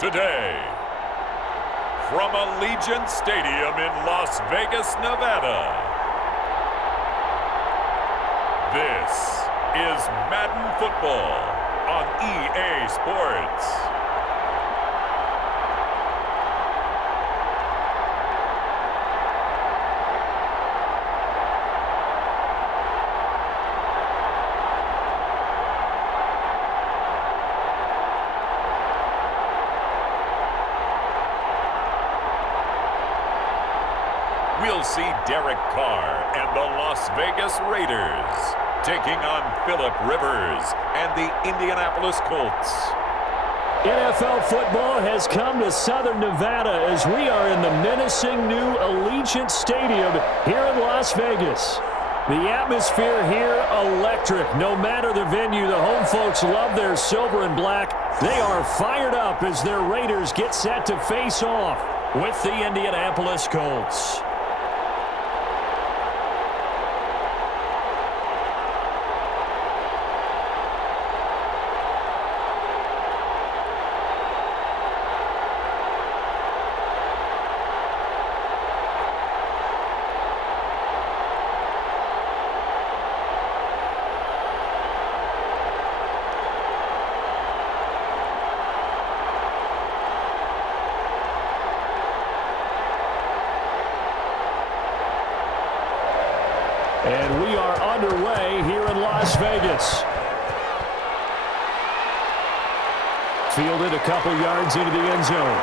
Today, from Allegiant Stadium in Las Vegas, Nevada, this is Madden Football on EA Sports. We'll see Derek Carr and the Las Vegas Raiders taking on Phillip Rivers and the Indianapolis Colts. NFL football has come to Southern Nevada as we are in the menacing new Allegiant Stadium here in Las Vegas. The atmosphere here, electric. No matter the venue, the home folks love their silver and black. They are fired up as their Raiders get set to face off with the Indianapolis Colts. And we are underway here in Las Vegas. Fielded a couple yards into the end zone.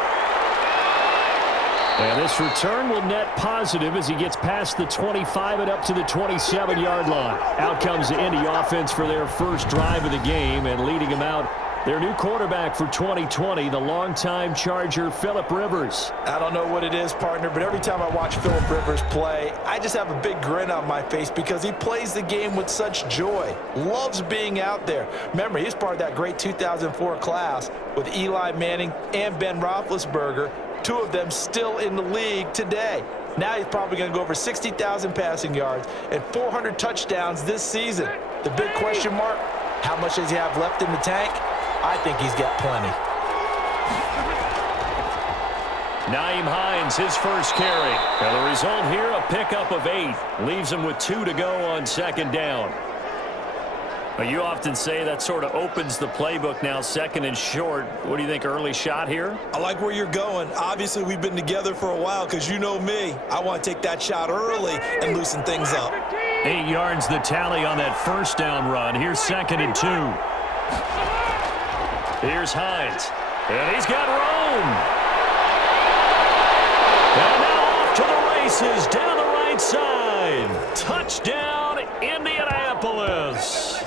And this return will net positive as he gets past the 25 and up to the 27-yard line. Out comes the Indy offense for their first drive of the game, and leading them out, their new quarterback for 2020, the longtime Charger, Phillip Rivers. I don't know what it is, partner, but every time I watch Phillip Rivers play, I just have a big grin on my face because he plays the game with such joy. Loves being out there. Remember, he's part of that great 2004 class with Eli Manning and Ben Roethlisberger, two of them still in the league today. Now he's probably going to go over 60,000 passing yards and 400 touchdowns this season. The big question mark, how much does he have left in the tank? I think he's got plenty. Nyheim Hines, his first carry. And the result here, a pickup of 8. Leaves him with 2 to go on second down. Well, you often say that sort of opens the playbook now, second and short. What do you think, early shot here? I like where you're going. Obviously, we've been together for a while because you know me. I want to take that shot early and loosen things up. 8 yards the tally on that first down run. Here's second and 2. Here's Hines, and he's got room. And now off to the races down the right side. Touchdown, Indianapolis.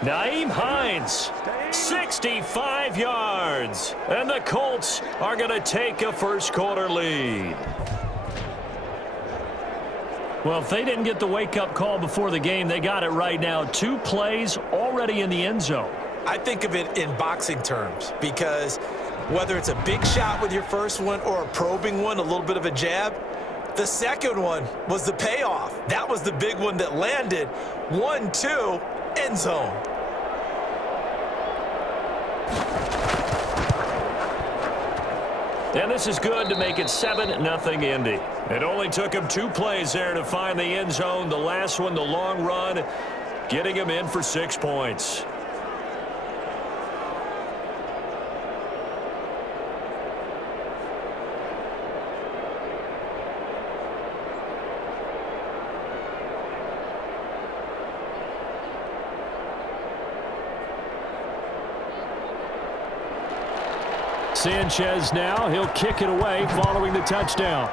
Nyheim Hines, 65 yards. And the Colts are going to take a first-quarter lead. Well, if they didn't get the wake-up call before the game, they got it right now. 2 plays already in the end zone. I think of it in boxing terms because whether it's a big shot with your first one or a probing one, a little bit of a jab, the second one was the payoff. That was the big one that landed. 1-2, end zone. And this is good to make it 7-0 Indy. It only took him 2 plays there to find the end zone. The last one, the long run, getting him in for 6 points. Sanchez now, he'll kick it away following the touchdown.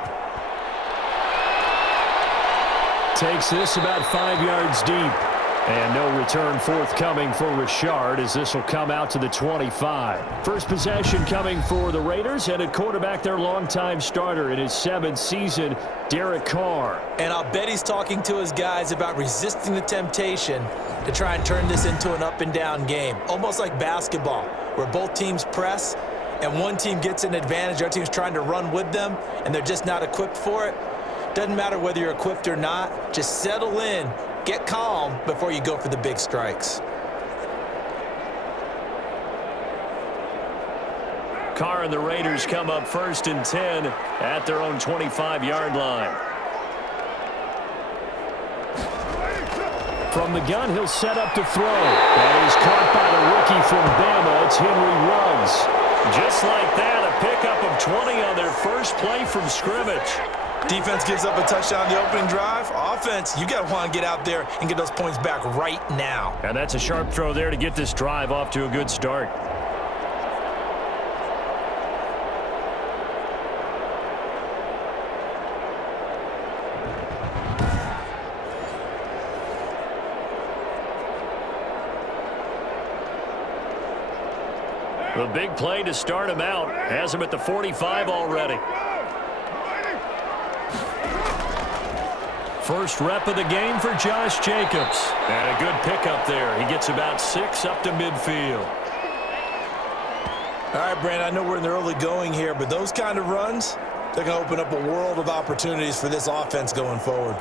Takes this about 5 yards deep. And no return forthcoming for Richard as this will come out to the 25. First possession coming for the Raiders, and at quarterback their longtime starter in his 7th season, Derek Carr. And I'll bet he's talking to his guys about resisting the temptation to try and turn this into an up-and-down game. Almost like basketball, where both teams press and one team gets an advantage, the other team's trying to run with them, and they're just not equipped for it. Doesn't matter whether you're equipped or not. Just settle in, get calm before you go for the big strikes. Carr and the Raiders come up 1st and 10 at their own 25-yard line. From the gun, he'll set up to throw. And he's caught by the rookie from Bama. It's Henry Ruggs. Just like that, a pickup of 20 on their first play from scrimmage. Defense gives up a touchdown the opening drive. Offense, you got to want to get out there and get those points back right now. And that's a sharp throw there to get this drive off to a good start. The big play to start him out. Has him at the 45 already. First rep of the game for Josh Jacobs. And a good pickup there. He gets about 6 up to midfield. All right, Brandon, I know we're in the early going here, but those kind of runs, they're going to open up a world of opportunities for this offense going forward.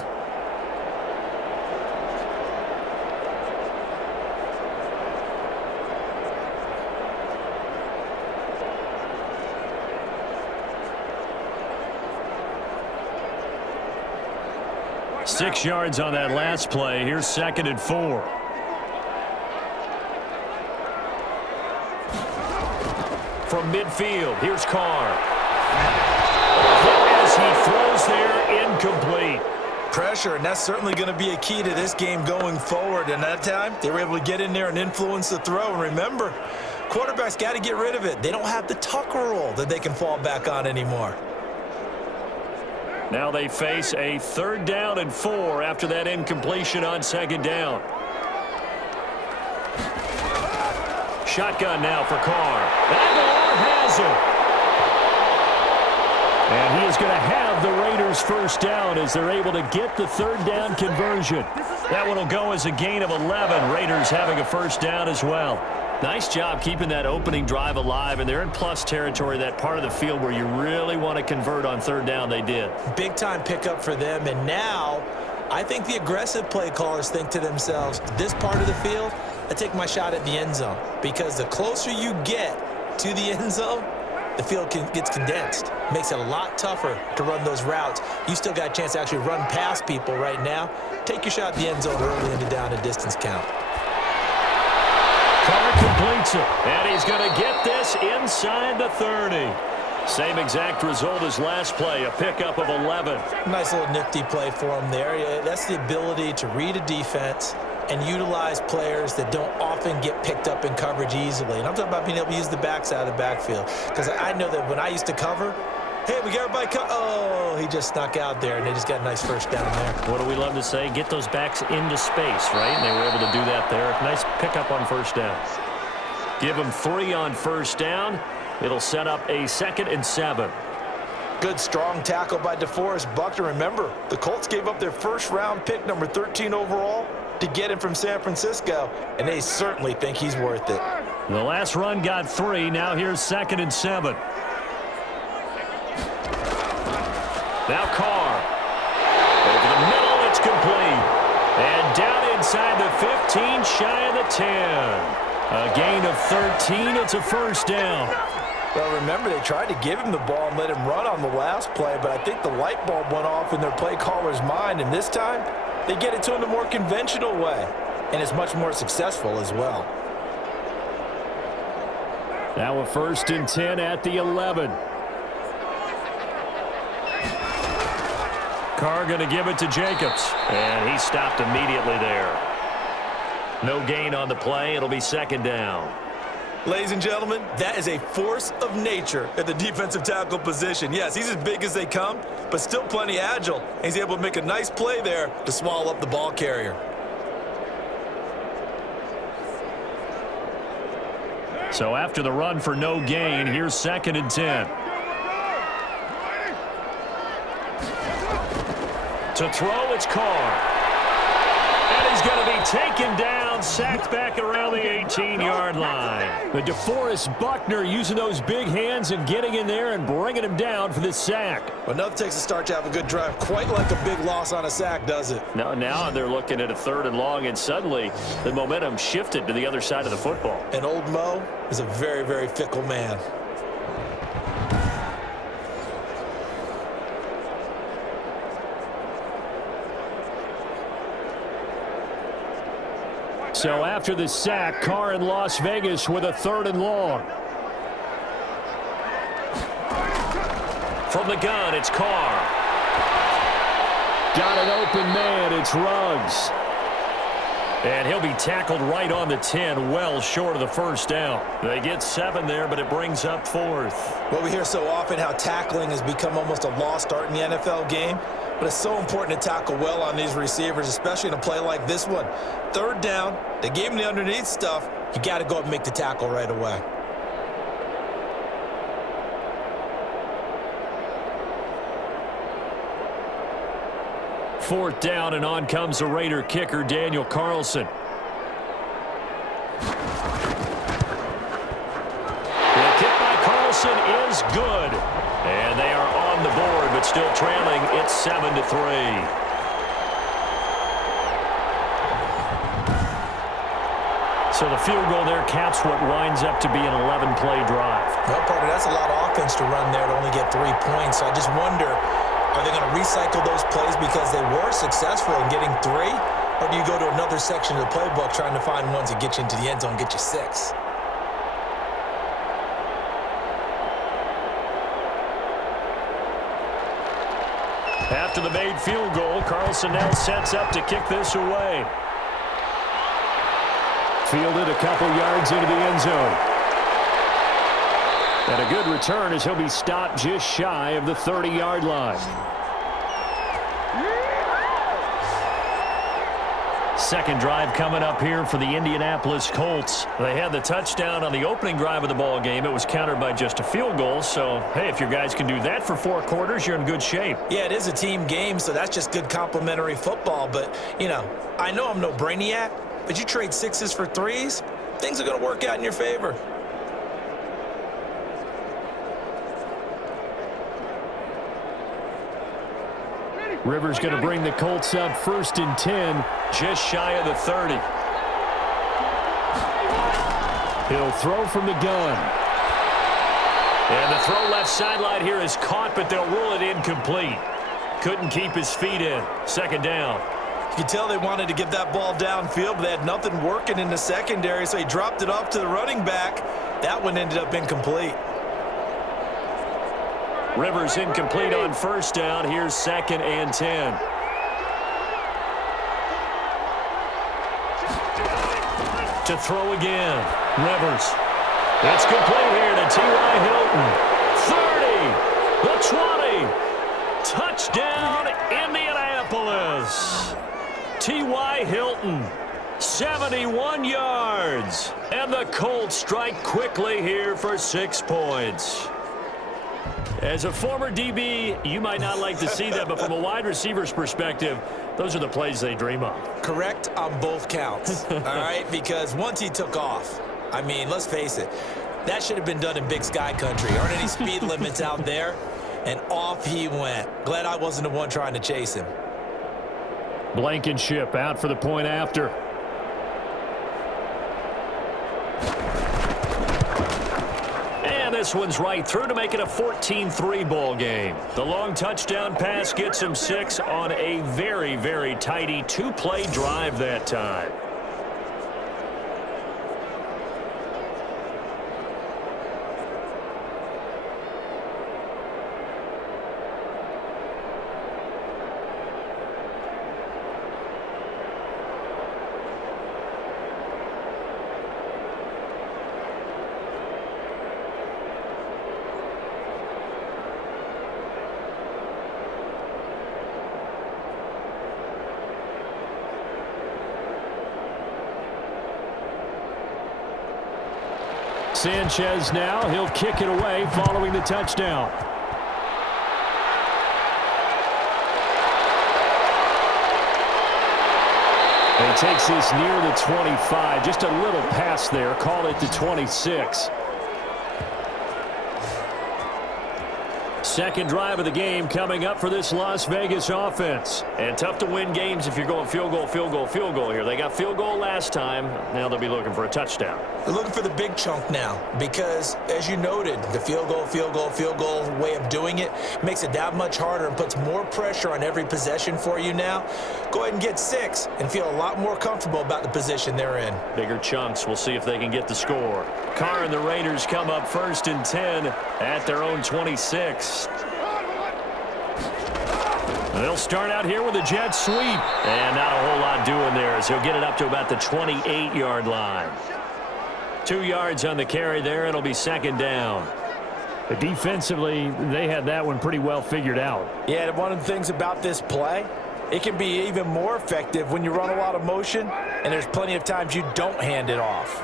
Six yards on that last play. Here's 2nd and 4. From midfield, here's Carr. As he throws there, incomplete. Pressure, and that's certainly going to be a key to this game going forward. And that time, they were able to get in there and influence the throw. And remember, quarterbacks got to get rid of it. They don't have the Tucker roll that they can fall back on anymore. Now they face a 3rd down and 4 after that incompletion on 2nd down. Shotgun now for Carr. Aguilar has him. And he is going to have the Raiders 1st down as they're able to get the 3rd down conversion. That one will go as a gain of 11. Raiders having a 1st down as well. Nice job keeping that opening drive alive, and they're in plus territory, that part of the field where you really want to convert on 3rd down. They did. Big-time pickup for them, and now I think the aggressive play callers think to themselves, this part of the field, I take my shot at the end zone, because the closer you get to the end zone, the field gets condensed. Makes it a lot tougher to run those routes. You still got a chance to actually run past people right now. Take your shot at the end zone early in the down and distance count. Carr completes it, and he's going to get this inside the 30. Same exact result as last play, a pickup of 11. Nice little nifty play for him there. That's the ability to read a defense and utilize players that don't often get picked up in coverage easily. And I'm talking about being able to use the backside of the backfield. Because I know that when I used to cover, hey, we got everybody oh, he just snuck out there, and they just got a nice 1st down there. What do we love to say? Get those backs into space, right? And they were able to do that there. Nice pickup on 1st down. Give them 3 on 1st down. It'll set up a 2nd and 7. Good strong tackle by DeForest Buckner. Remember, the Colts gave up their 1st-round pick, number 13 overall, to get him from San Francisco, and they certainly think he's worth it. The last run got 3. Now here's 2nd and 7. Now Carr. Over the middle, it's complete. And down inside the 15, shy of the 10. A gain of 13. It's a 1st down. Well, remember, they tried to give him the ball and let him run on the last play, but I think the light bulb went off in their play caller's mind, and this time, they get it to him the more conventional way, and it's much more successful as well. Now a 1st and 10 at the 11. Carr going to give it to Jacobs, and he stopped immediately there. No gain on the play. It'll be 2nd down. Ladies and gentlemen, that is a force of nature at the defensive tackle position. Yes, he's as big as they come, but still plenty agile. And he's able to make a nice play there to swallow up the ball carrier. So after the run for no gain, here's 2nd and 10. To throw, it's Carr. And he's going to be taken down, sacked back around the 18-yard line. But DeForest Buckner using those big hands and getting in there and bringing him down for this sack. Well, nothing takes a start to have a good drive quite like a big loss on a sack, does it? Now they're looking at a 3rd and long, and suddenly the momentum shifted to the other side of the football. And old Mo is a very, very fickle man. So after the sack, Carr in Las Vegas with a 3rd and long. From the gun, it's Carr. Got an open man, it's Ruggs. And he'll be tackled right on the 10, well short of the first down. They get 7 there, but it brings up 4th. Well, we hear so often how tackling has become almost a lost art in the NFL game, but it's so important to tackle well on these receivers, especially in a play like this one. 3rd down, they gave him the underneath stuff. You got to go up and make the tackle right away. Fourth down, and on comes the Raider kicker, Daniel Carlson. The kick by Carlson is good. And they are on the board, but still trailing. It's 7-3. So the field goal there caps what winds up to be an 11-play drive. Well, partner, that's a lot of offense to run there to only get 3 points. So I just wonder, are they going to recycle those plays because they were successful in getting 3? Or do you go to another section of the playbook trying to find ones that get you into the end zone, get you 6? After the made field goal, Carlson now sets up to kick this away. Fielded a couple yards into the end zone. And a good return as he'll be stopped just shy of the 30-yard line. Second drive coming up here for the Indianapolis Colts. They had the touchdown on the opening drive of the ball game. It was countered by just a field goal. So, hey, if your guys can do that for 4 quarters, you're in good shape. Yeah, it is a team game, so that's just good complimentary football. But, you know, I know I'm no brainiac, but you trade 6s for 3s, things are going to work out in your favor. Rivers going to bring the Colts up 1st and 10, just shy of the 30. He'll throw from the gun. And the throw left sideline here is caught, but they'll rule it incomplete. Couldn't keep his feet in. 2nd down. You could tell they wanted to get that ball downfield, but they had nothing working in the secondary, so he dropped it off to the running back. That one ended up incomplete. Rivers incomplete on 1st down. Here's 2nd and 10. To throw again. Rivers. It's complete here to T.Y. Hilton. 30. The 20. Touchdown, Indianapolis. T.Y. Hilton. 71 yards. And the Colts strike quickly here for 6 points. As a former DB, you might not like to see that, but from a wide receiver's perspective, those are the plays they dream of. Correct on both counts, all right? Because once he took off, I mean, let's face it, that should have been done in Big Sky Country. Aren't any speed limits out there? And off he went. Glad I wasn't the one trying to chase him. Blankenship out for the point after. And this one's right through to make it a 14-3 ball game. The long touchdown pass gets him 6 on a very, very tidy 2-play drive that time. Sanchez now, he'll kick it away following the touchdown. And he takes this near the 25, just a little pass there, call it the 26. Second drive of the game coming up for this Las Vegas offense. And tough to win games if you're going field goal, field goal, field goal here. They got field goal last time. Now they'll be looking for a touchdown. They're looking for the big chunk now because, as you noted, the field goal way of doing it makes it that much harder and puts more pressure on every possession for you now. Go ahead and get 6 and feel a lot more comfortable about the position they're in. Bigger chunks. We'll see if they can get the score. Carr and the Raiders come up 1st and 10 at their own 26. They'll start out here with a jet sweep. And not a whole lot doing there as he'll get it up to about the 28-yard line. 2 yards on the carry there. It'll be 2nd down. But defensively, they had that one pretty well figured out. Yeah, one of the things about this play, it can be even more effective when you run a lot of motion, and there's plenty of times you don't hand it off.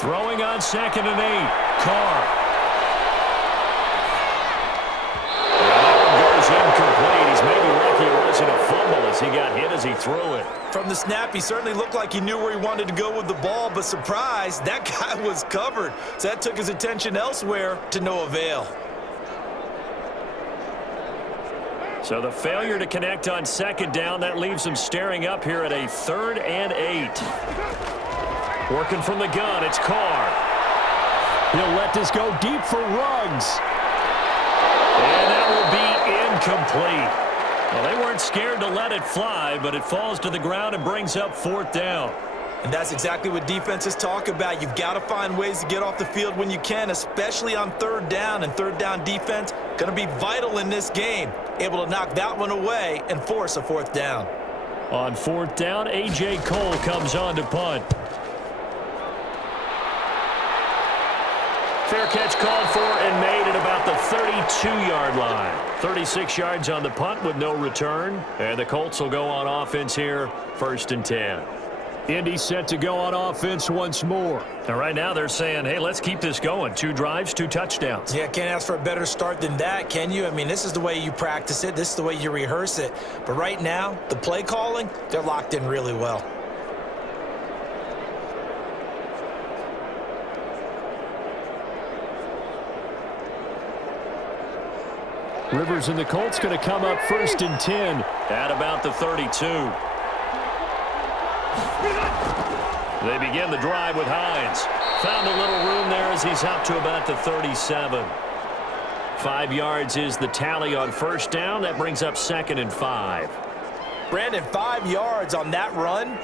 Throwing on 2nd and 8. Carr. Incomplete. He's maybe lucky it wasn't a fumble as he got hit as he threw it. From the snap, he certainly looked like he knew where he wanted to go with the ball, but surprise, that guy was covered. So that took his attention elsewhere to no avail. So the failure to connect on 2nd down, that leaves him staring up here at a 3rd and 8. Working from the gun, it's Carr. He'll let this go deep for Ruggs. And that will be incomplete. Well, they weren't scared to let it fly, but it falls to the ground and brings up 4th down. And that's exactly what defenses talk about. You've got to find ways to get off the field when you can, especially on 3rd down. And 3rd down defense going to be vital in this game. Able to knock that one away and force a 4th down. On 4th down, A.J. Cole comes on to punt. Fair catch called for and made at about the 32-yard line. 36 yards on the punt with no return. And the Colts will go on offense here, 1st and 10. Indy set to go on offense once more. And right now they're saying, hey, let's keep this going. 2 drives, 2 touchdowns. Yeah, can't ask for a better start than that, can you? I mean, this is the way you practice it. This is the way you rehearse it. But right now, the play calling, they're locked in really well. Rivers and the Colts going to come up 1st and 10 at about the 32. They begin the drive with Hines. Found a little room there as he's up to about the 37. 5 yards is the tally on 1st down. That brings up 2nd and 5. Brandon, 5 yards on that run.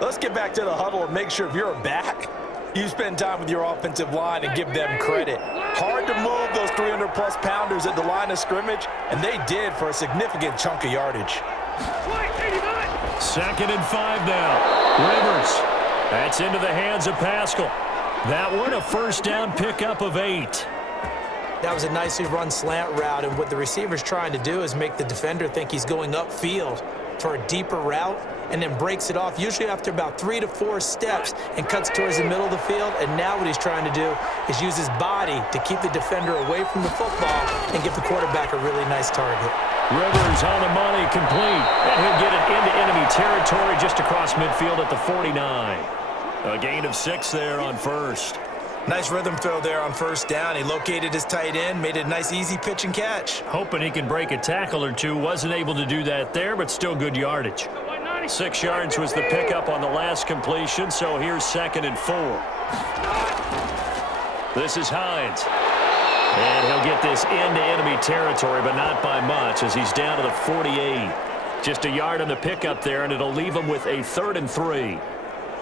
Let's get back to the huddle and make sure if you're back, you spend time with your offensive line and give them credit. Hard to move those 300-plus pounders at the line of scrimmage, and they did for a significant chunk of yardage. 2nd and 5 now. Rivers. That's into the hands of Pascal. That one a 1st down pickup of 8. That was a nicely run slant route, and what the receiver's trying to do is make the defender think he's going upfield for a deeper route, and then breaks it off, usually after about 3 to 4 steps, and cuts towards the middle of the field. And now what he's trying to do is use his body to keep the defender away from the football and give the quarterback a really nice target. Rivers on the money, complete. And he'll get it into enemy territory just across midfield at the 49. A gain of 6 there on 1st. Nice rhythm throw there on 1st down. He located his tight end, made it a nice easy pitch and catch. Hoping he can break a tackle or two. Wasn't able to do that there, but still good yardage. 6 yards was the pickup on the last completion, so here's 2nd and 4. This is Hines. And he'll get this into enemy territory, but not by much as he's down to the 48. Just a yard on the pickup there, and it'll leave him with a 3rd and 3.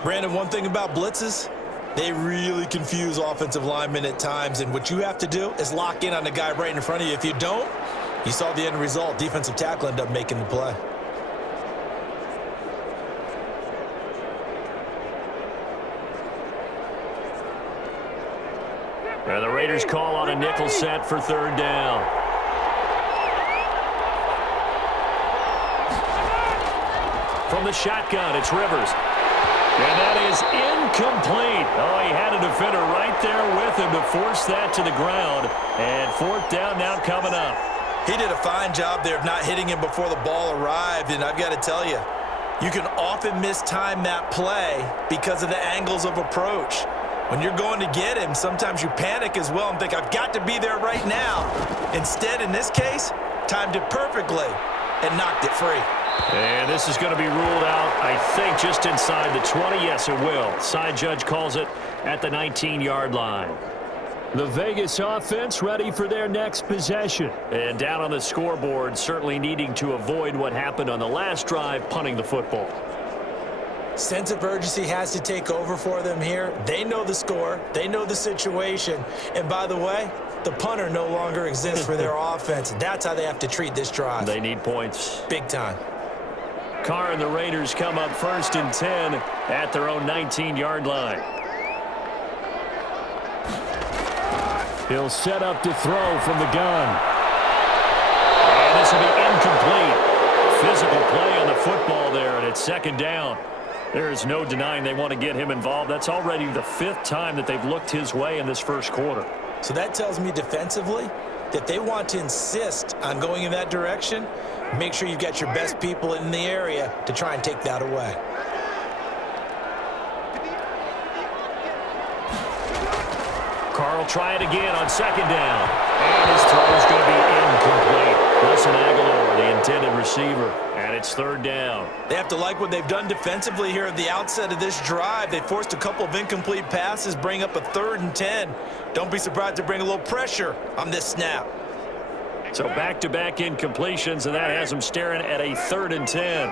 Brandon, one thing about blitzes, they really confuse offensive linemen at times, and what you have to do is lock in on the guy right in front of you. If you don't, you saw the end result. Defensive tackle ended up making the play. And the Raiders call on a nickel set for 3rd down. From the shotgun, it's Rivers. And that is incomplete. Oh, he had a defender right there with him to force that to the ground. And 4th down now coming up. He did a fine job there of not hitting him before the ball arrived. And I've got to tell you, you can often mistime that play because of the angles of approach. When you're going to get him, sometimes you panic as well and think, I've got to be there right now. Instead, in this case, timed it perfectly. and knocked it free. And this is going to be ruled out, I think, just inside the 20. Yes, it will. Side judge calls it at the 19-yard line. The Vegas offense ready for their next possession. And down on the scoreboard, certainly needing to avoid what happened on the last drive, punting the football. Sense of urgency has to take over for them here. They know the score. They know the situation. And by the way, the punter no longer exists for their offense. That's how they have to treat this drive. They need points. Big time. Carr and the Raiders come up 1st and 10 at their own 19-yard line. He'll set up to throw from the gun. And this will be incomplete. Physical play on the football there, and it's 2nd down. There is no denying they want to get him involved. That's already the 5th time that they've looked his way in this first quarter. So that tells me defensively that they want to insist on going in that direction. Make sure you've got your best people in the area to try and take that away. Carr will try it again on 2nd down. And his throw is going to be incomplete. Wilson Aguilar, the intended receiver. And it's 3rd down. They have to like what they've done defensively here at the outset of this drive. They forced a couple of incomplete passes, bring up a 3rd and 10. Don't be surprised to bring a little pressure on this snap. So back-to-back incompletions, and that has them staring at a 3rd and 10.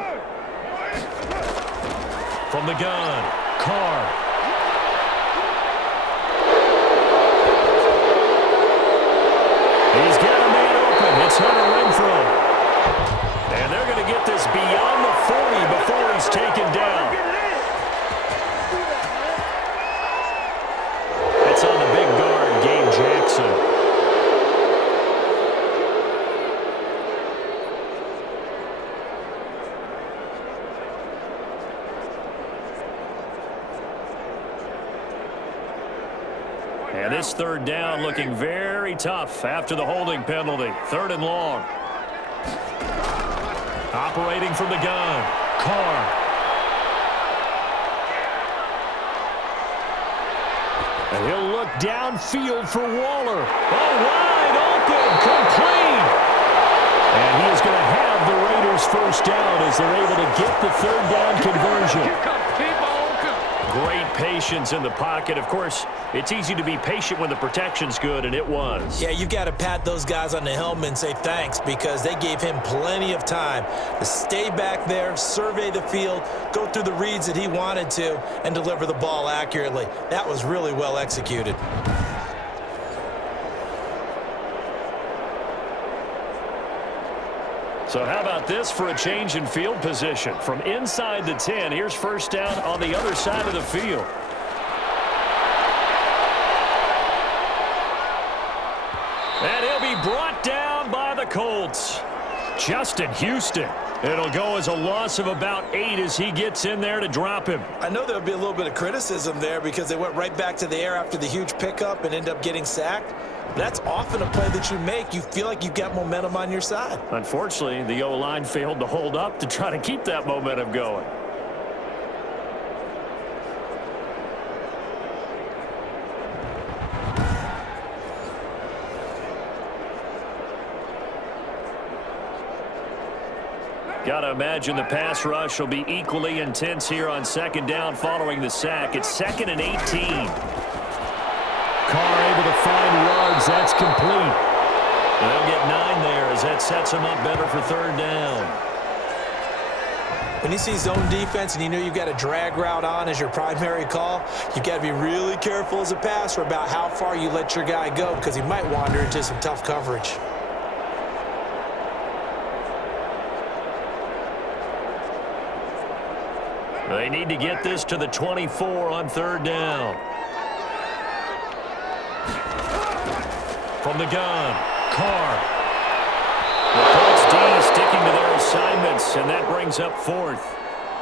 From the gun, Carr. He's got a man open. It's Hunter Renfrow. And they're going to get this beyond the 40 before he's taken down. It's on the big guard, Gabe Jackson. And this 3rd down looking very tough after the holding penalty. 3rd and long. Operating from the gun, Carr. And he'll look downfield for Waller. Oh, wide open, complete. And he is going to have the Raiders 1st down as they're able to get the 3rd down conversion. Great patience in the pocket. Of course, it's easy to be patient when the protection's good, and it was. Yeah, you've got to pat those guys on the helmet and say thanks because they gave him plenty of time to stay back there, survey the field, go through the reads that he wanted to, and deliver the ball accurately. That was really well executed. So how about this for a change in field position? From inside the 10, here's 1st down on the other side of the field. And he'll be brought down by the Colts. Justin Houston. It'll go as a loss of about 8 as he gets in there to drop him. I know there'll be a little bit of criticism there because they went right back to the air after the huge pickup and ended up getting sacked. That's often a play that you make. You feel like you've got momentum on your side. Unfortunately, the O-line failed to hold up to try to keep that momentum going. Got to imagine the pass rush will be equally intense here on 2nd down following the sack. It's 2nd and 18. Carr able to find yards. That's complete. They'll get 9 there as that sets them up better for 3rd down. When you see zone defense and you know you've got a drag route on as your primary call, you've got to be really careful as a passer about how far you let your guy go because he might wander into some tough coverage. They need to get this to the 24 on 3rd down. From the gun, Carr. The Colts D sticking to their assignments, and that brings up 4th.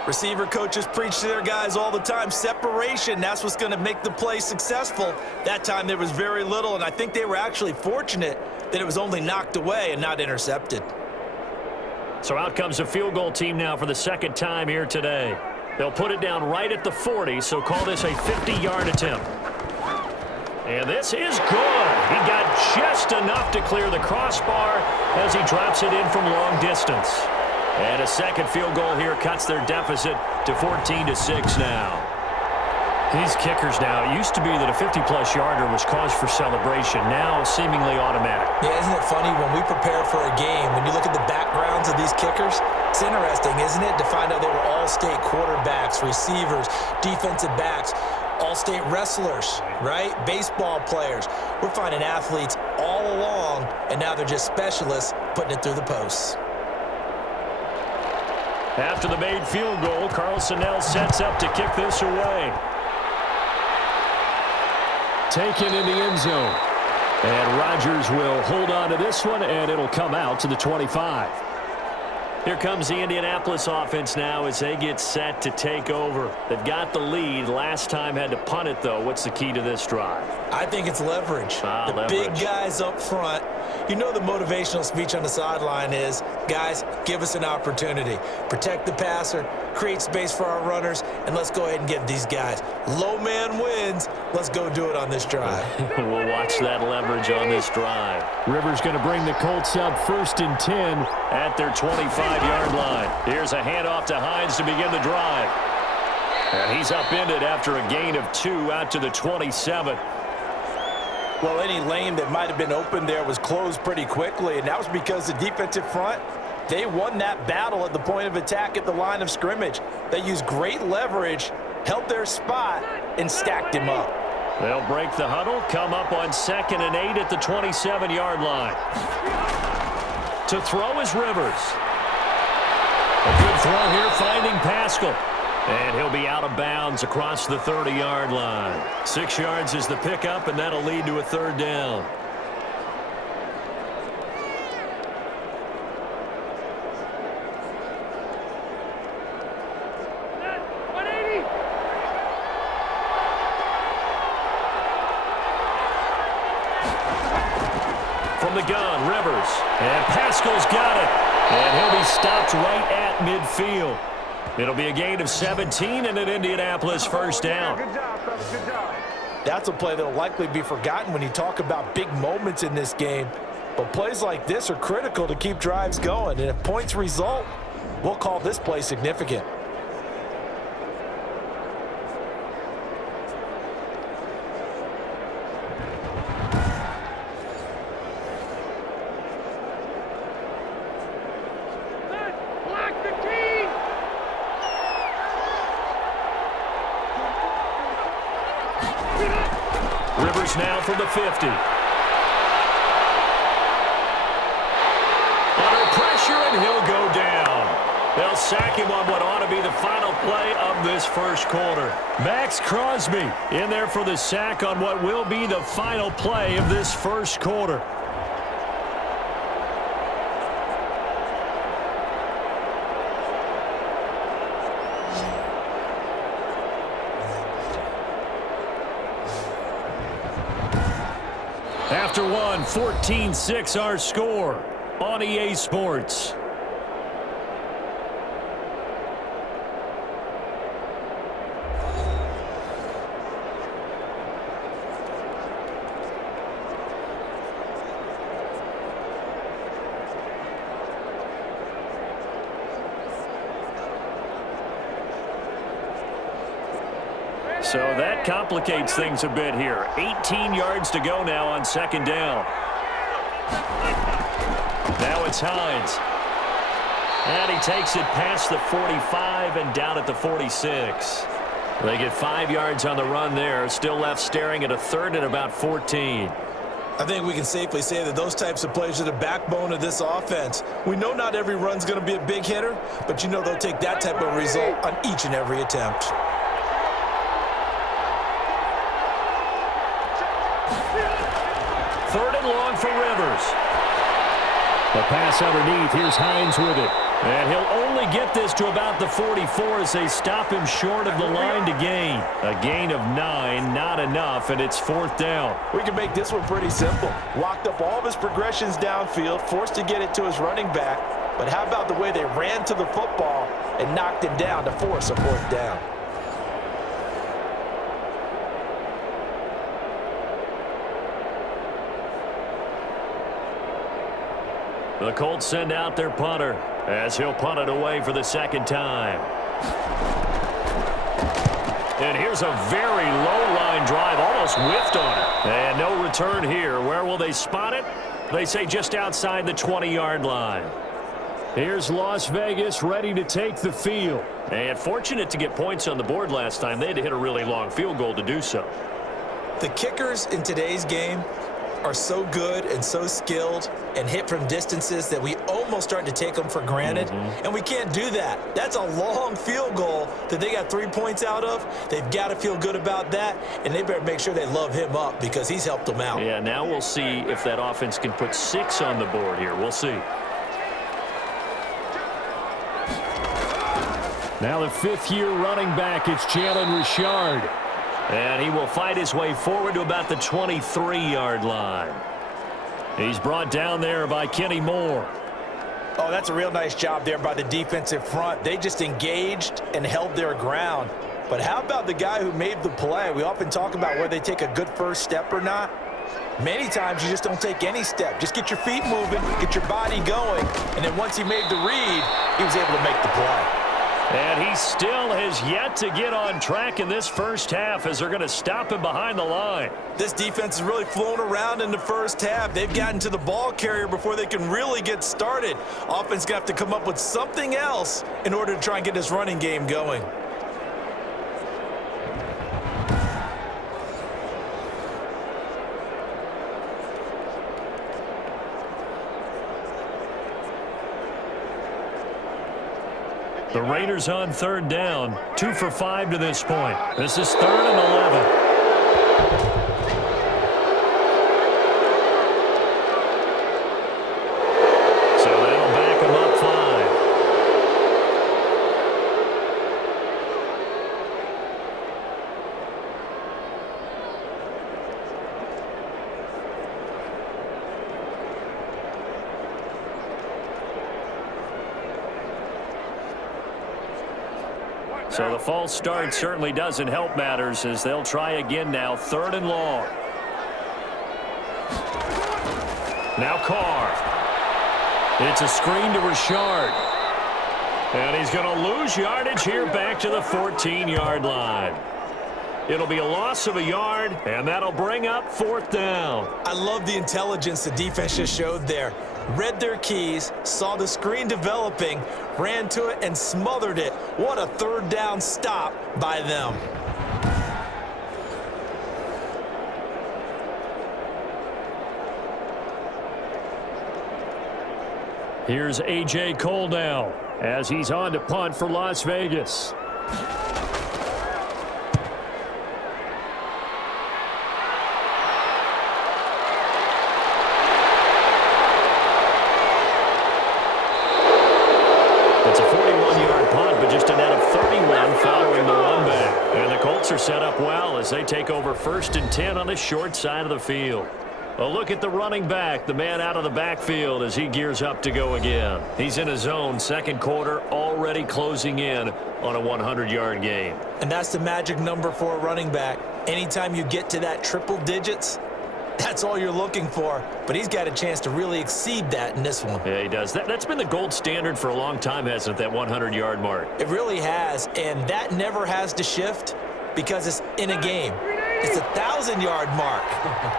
Receiver coaches preach to their guys all the time. Separation, that's what's going to make the play successful. That time there was very little, and I think they were actually fortunate that it was only knocked away and not intercepted. So out comes a field goal team now for the 2nd time here today. They'll put it down right at the 40, so call this a 50-yard attempt. And this is good. He got just enough to clear the crossbar as he drops it in from long distance. And a second field goal here cuts their deficit to 14-6 now. These kickers now, it used to be that a 50-plus yarder was cause for celebration. Now seemingly automatic. Yeah, isn't it funny when we prepare for a game, when you look at the backgrounds of these kickers, it's interesting, isn't it, to find out they were all-state quarterbacks, receivers, defensive backs, all-state wrestlers, right? Baseball players. We're finding athletes all along, and now they're just specialists putting it through the posts. After the made field goal, Carlson now sets up to kick this away. Taken in the end zone. And Rodgers will hold on to this one, and it'll come out to the 25. Here comes the Indianapolis offense now as they get set to take over. They've got the lead. Last time had to punt it, though. What's the key to this drive? I think it's leverage. The big guys up front. You know the motivational speech on the sideline is, guys, give us an opportunity. Protect the passer, create space for our runners, and let's go ahead and get these guys. Low man wins. Let's go do it on this drive. We'll watch that leverage on this drive. Rivers going to bring the Colts up 1st and 10 at their 25-yard line. Here's a handoff to Hines to begin the drive. And he's upended after a gain of 2 out to the 27. Well, any lane that might have been open there was closed pretty quickly, and that was because the defensive front, they won that battle at the point of attack at the line of scrimmage. They used great leverage, held their spot, and stacked him up. They'll break the huddle, come up on 2nd and 8 at the 27-yard line. To throw is Rivers. A good throw here, finding Pascal. And he'll be out of bounds across the 30-yard line. 6 yards is the pickup, and that'll lead to a 3rd down. From the gun, Rivers. And Pascal's got it. And he'll be stopped right at midfield. It'll be a gain of 17 and an Indianapolis 1st down. Good job, fellas. Good job. That's a play that will likely be forgotten when you talk about big moments in this game. But plays like this are critical to keep drives going. And if points result, we'll call this play significant. Rivers now from the 50. Under pressure, and he'll go down. They'll sack him on what ought to be the final play of this 1st quarter. Max Crosby in there for the sack on what will be the final play of this 1st quarter. After one, 14-6 our score on EA Sports. So that complicates things a bit here. 18 yards to go now on 2nd down. Now it's Hines. And he takes it past the 45 and down at the 46. They get 5 yards on the run there. Still left staring at a 3rd and about 14. I think we can safely say that those types of plays are the backbone of this offense. We know not every run's going to be a big hitter, but you know they'll take that type of result on each and every attempt. Third and long for Rivers. The pass underneath. Here's Hines with it. And he'll only get this to about the 44 as they stop him short of the line to gain. A gain of 9, not enough, and it's 4th down. We can make this one pretty simple. Locked up all of his progressions downfield, forced to get it to his running back. But how about the way they ran to the football and knocked him down to force a 4th down? The Colts send out their punter as he'll punt it away for the second time. And here's a very low-line drive, almost whiffed on it. And no return here. Where will they spot it? They say just outside the 20-yard line. Here's Las Vegas ready to take the field. And fortunate to get points on the board last time. They had to hit a really long field goal to do so. The kickers in today's game are so good and so skilled and hit from distances that we almost start to take them for granted. And we can't do that. That's a long field goal that they got 3 points out of. They've got to feel good about that, and they better make sure they love him up because he's helped them out. Yeah, now we'll see if that offense can put 6 on the board here. We'll see. Now the fifth-year running back, it's Jalen Richard. And he will fight his way forward to about the 23-yard line. He's brought down there by Kenny Moore. Oh, that's a real nice job there by the defensive front. They just engaged and held their ground. But how about the guy who made the play? We often talk about whether they take a good first step or not. Many times you just don't take any step. Just get your feet moving, get your body going, and then once he made the read, he was able to make the play. And he still has yet to get on track in this first half as they're going to stop him behind the line. This defense has really flown around in the first half. They've gotten to the ball carrier before they can really get started. Offense going to have to come up with something else in order to try and get this running game going. The Raiders on third down, 2 for 5 to this point. This is 3rd and 11. So they'll back him up 5. So the false start certainly doesn't help matters as they'll try again now. 3rd and long. Now Carr. It's a screen to Richard. And he's going to lose yardage here back to the 14-yard line. It'll be a loss of a yard, and that'll bring up 4th down. I love the intelligence the defense just showed there. Read their keys, saw the screen developing, ran to it, and smothered it. What a 3rd down stop by them. Here's A.J. Cole now as he's on to punt for Las Vegas. It's a 41-yard punt, but just a net of 31 following the one back. And the Colts are set up well as they take over 1st and 10 on the short side of the field. A look at the running back, the man out of the backfield as he gears up to go again. He's in his zone, second quarter, already closing in on a 100-yard game. And that's the magic number for a running back. Anytime you get to that triple digits, that's all you're looking for. But he's got a chance to really exceed that in this one. Yeah, he does. That's been the gold standard for a long time, hasn't it, that 100-yard mark? It really has, and that never has to shift because it's in a game. It's a 1,000-yard mark.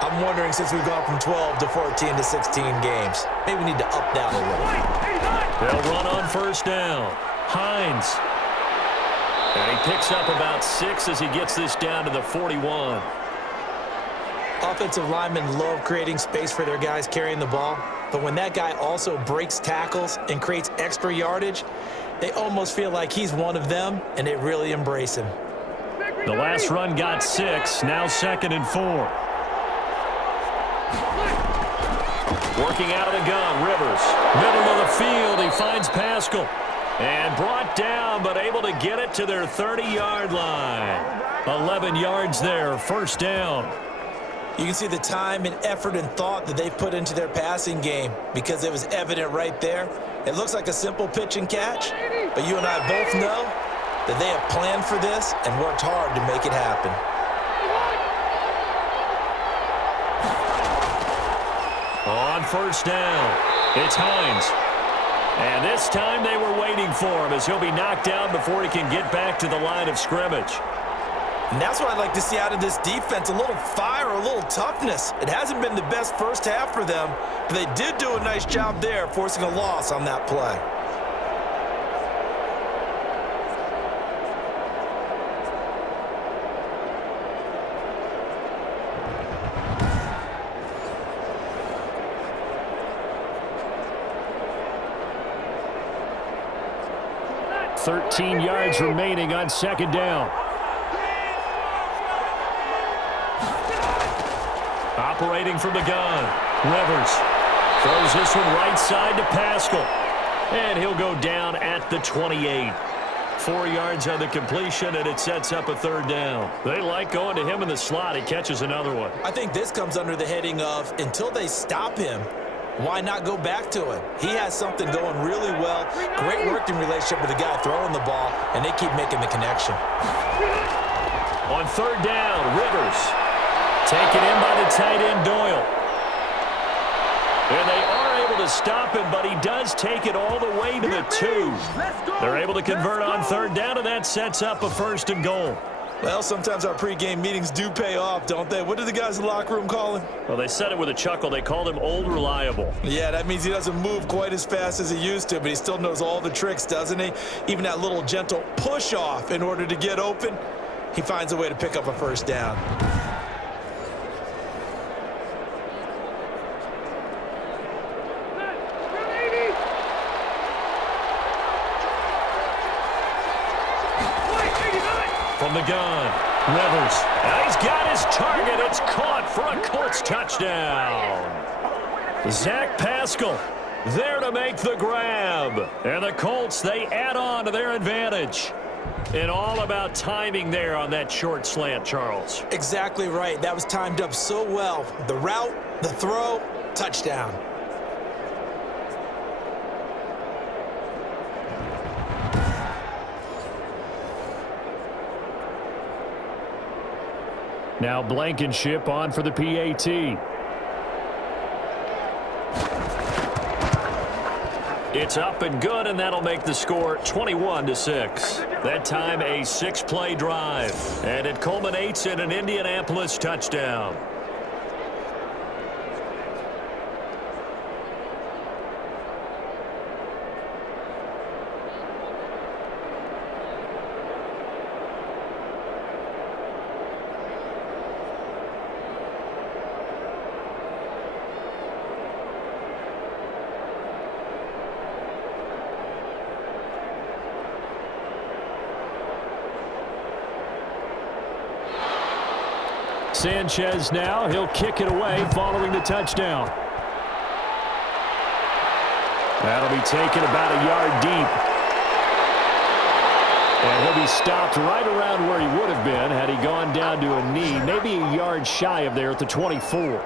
I'm wondering, since we've gone from 12 to 14 to 16 games, maybe we need to up that a little. They'll run on 1st down. Hines. And he picks up about 6 as he gets this down to the 41. Offensive linemen love creating space for their guys carrying the ball, but when that guy also breaks tackles and creates extra yardage, they almost feel like he's one of them, and they really embrace him. The last run got 6, now 2nd and 4. Working out of the gun, Rivers. Middle of the field, he finds Pascal. And brought down, but able to get it to their 30-yard line. 11 yards there, 1st down. You can see the time and effort and thought that they've put into their passing game because it was evident right there. It looks like a simple pitch and catch, but you and I both know that they have planned for this and worked hard to make it happen. On 1st down. It's Hines. And this time they were waiting for him as he'll be knocked down before he can get back to the line of scrimmage. And that's what I'd like to see out of this defense, a little fire, a little toughness. It hasn't been the best first half for them, but they did do a nice job there, forcing a loss on that play. Thirteen yards remaining on second down. Operating from the gun, Rivers throws this one right side to Pascal. And he'll go down at the 28. 4 yards on the completion, and it sets up a third down. They like going to him in the slot. He catches another one. I think this comes under the heading of, until they stop him, why not go back to him? He has something going really well. Great working relationship with the guy throwing the ball, and they keep making the connection. On third down, Rivers taken in by the tight end, Doyle. And they are able to stop him, but he does take it all the way to the 2. They're able to convert on third down, and that sets up a first and goal. Well, sometimes our pregame meetings do pay off, don't they? What do the guys in the locker room call him? Well, they said it with a chuckle. They called him Old Reliable. Yeah, that means he doesn't move quite as fast as he used to, but he still knows all the tricks, doesn't he? Even that little gentle push-off in order to get open, he finds a way to pick up a first down. From the gun, Rivers. Now he's got his target. It's caught for a Colts touchdown. Zach Pascal there to make the grab. And the Colts, they add on to their advantage. And all about timing there on that short slant, Charles. Exactly right. That was timed up so well. The route, the throw, touchdown. Now Blankenship on for the PAT. It's up and good, and that'll make the score 21-6. That time a 6-play drive, and it culminates in an Indianapolis touchdown. Sanchez now, he'll kick it away following the touchdown. That'll be taken about a yard deep. And he'll be stopped right around where he would have been had he gone down to a knee, maybe a yard shy of there at the 24.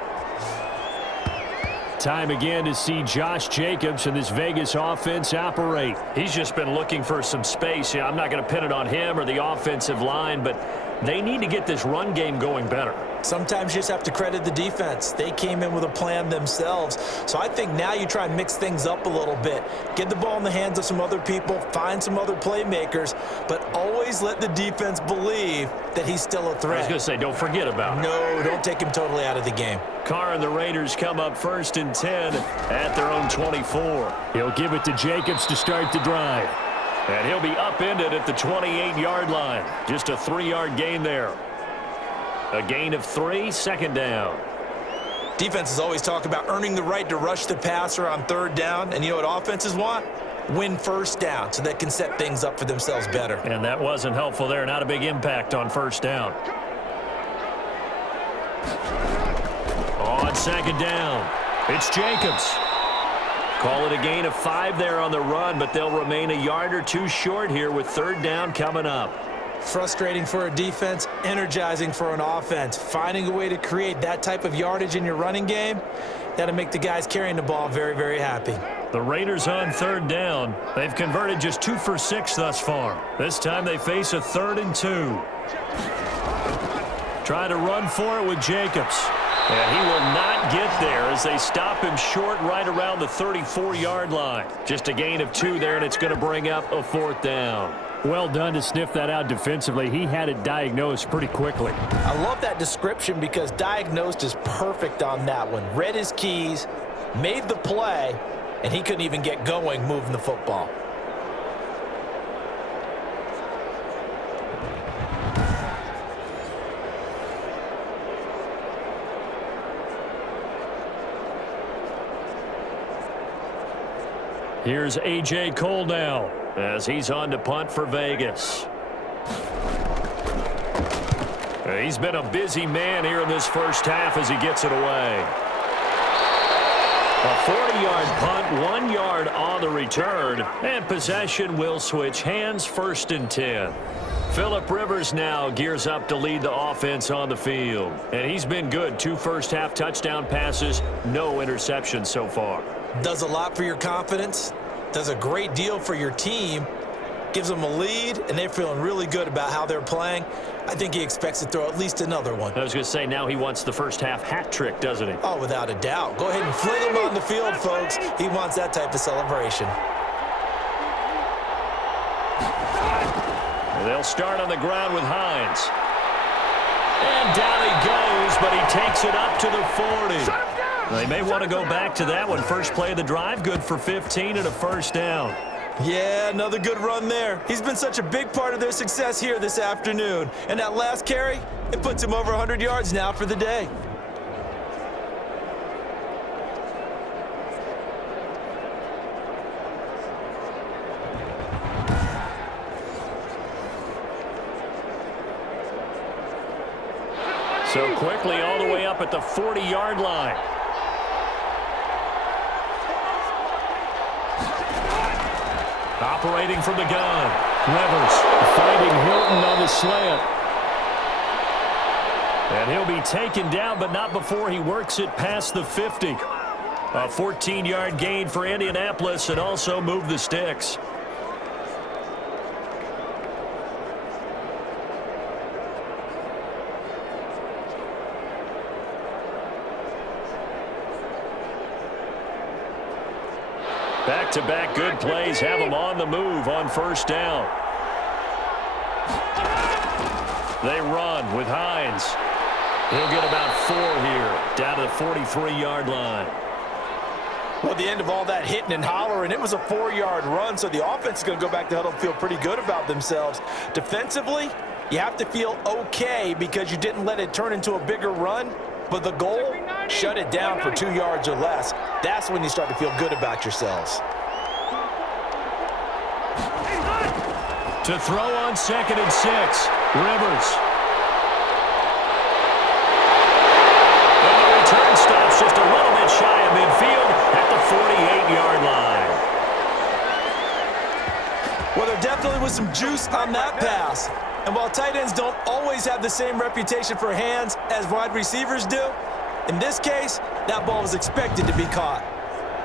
Time again to see Josh Jacobs and this Vegas offense operate. He's just been looking for some space. Yeah, I'm not going to pin it on him or the offensive line, but they need to get this run game going better. Sometimes you just have to credit the defense. They came in with a plan themselves. So I think now you try and mix things up a little bit. Get the ball in the hands of some other people, find some other playmakers, but always let the defense believe that he's still a threat. I was going to say, don't forget about it. No, don't take him totally out of the game. Carr and the Raiders come up 1st and 10 at their own 24. He'll give it to Jacobs to start the drive. And he'll be upended at the 28-yard line. Just a 3-yard gain there. A gain of 3, second down. Defenses always talk about earning the right to rush the passer on third down. And you know what offenses want? Win first down so they can set things up for themselves better. And that wasn't helpful there. Not a big impact on first down. On second down, it's Jacobs. Call it a gain of 5 there on the run, but they'll remain a yard or 2 short here with third down coming up. Frustrating for a defense, energizing for an offense. Finding a way to create that type of yardage in your running game, that'll make the guys carrying the ball very, very happy. The Raiders on third down. They've converted just 2 for 6 thus far. This time they face a 3rd and 2. Try to run for it with Jacobs. And he will not get there as they stop him short right around the 34-yard line. Just a gain of 2 there, and it's going to bring up a 4th down. Well done to sniff that out defensively. He had it diagnosed pretty quickly. I love that description because diagnosed is perfect on that one. Read his keys, made the play, and he couldn't even get going moving the football. Here's A.J. Cole now as he's on to punt for Vegas. He's been a busy man here in this first half as he gets it away. A 40-yard punt, 1 yard on the return, and possession will switch hands, 1st and 10. Phillip Rivers now gears up to lead the offense on the field. And he's been good. 2 first-half touchdown passes, no interceptions so far. Does a lot for your confidence, does a great deal for your team, gives them a lead, and they're feeling really good about how they're playing. I think he expects to throw at least another one. I was going to say, now he wants the first-half hat trick, doesn't he? Oh, without a doubt. Go ahead and fling him on the field, folks. He wants that type of celebration. They'll start on the ground with Hines. And down he goes, but he takes it up to the 40. They may want to go back to that one. First play of the drive, good for 15 and a 1st down. Yeah, another good run there. He's been such a big part of their success here this afternoon. And that last carry, it puts him over 100 yards now for the day. So quickly all the way up at the 40-yard line. Operating from the gun. Rivers finding Hilton on the slant. And he'll be taken down, but not before he works it past the 50. A 14-yard gain for Indianapolis and also move the sticks. Back-to-back good plays have them on the move on 1st down. They run with Hines. He'll get about 4 here, down to the 43-yard line. Well, at the end of all that hitting and hollering, it was a 4-yard run, so the offense is going to go back to huddle and feel pretty good about themselves. Defensively, you have to feel okay because you didn't let it turn into a bigger run, but the goal, shut it down for 2 yards or less. That's when you start to feel good about yourselves. To throw on 2nd and 6, Rivers. And the return stops just a little bit shy of midfield at the 48-yard line. Well, there definitely was some juice on that pass. And while tight ends don't always have the same reputation for hands as wide receivers do, in this case, that ball was expected to be caught.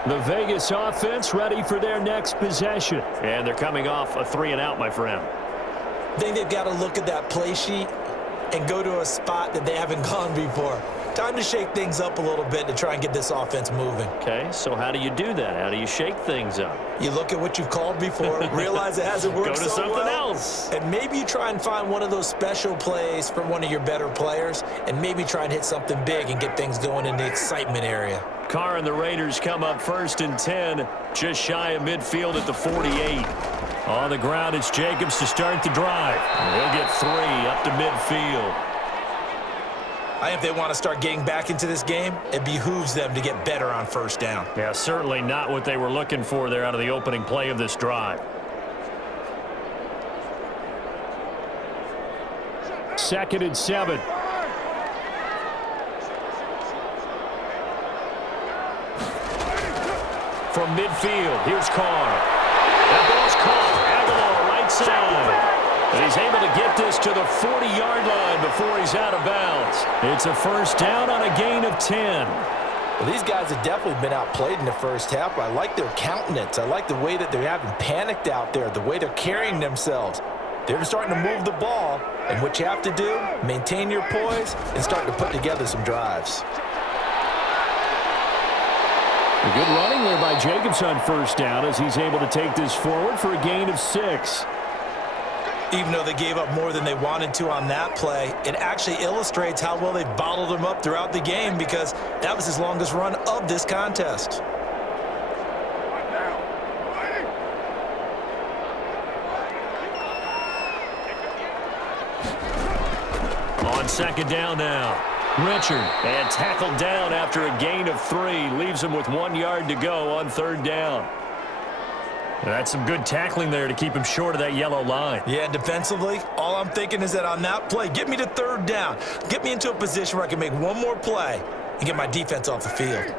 The Vegas offense ready for their next possession. And they're coming off a 3-and-out, my friend. I think they've got to look at that play sheet and go to a spot that they haven't gone before. Time to shake things up a little bit to try and get this offense moving. Okay, so how do you do that? How do you shake things up? You look at what you've called before, realize it hasn't worked so well. Go to something else. And maybe you try and find one of those special plays from one of your better players, and maybe try and hit something big and get things going in the excitement area. Carr and the Raiders come up 1st and 10, just shy of midfield at the 48. On the ground, it's Jacobs to start the drive. He'll get 3 up to midfield. I think if they want to start getting back into this game, it behooves them to get better on 1st down. Yeah, certainly not what they were looking for there out of the opening play of this drive. 2nd and 7. From midfield, here's Carr. That ball's caught. Aguilar, right side. And he's able to get this to the 40-yard line before he's out of bounds. It's a 1st down on a gain of 10. Well, these guys have definitely been outplayed in the first half. I like their countenance. I like the way that they haven't panicked out there, the way they're carrying themselves. They're starting to move the ball, and what you have to do, maintain your poise and start to put together some drives. A good running there by Jacobs on first down as he's able to take this forward for a gain of 6. Even though they gave up more than they wanted to on that play, it actually illustrates how well they've bottled him up throughout the game because that was his longest run of this contest. On second down now. Richard, and tackled down after a gain of 3. Leaves him with 1 yard to go on third down. That's some good tackling there to keep him short of that yellow line. Yeah, defensively, all I'm thinking is that on that play, get me to third down. Get me into a position where I can make one more play and get my defense off the field.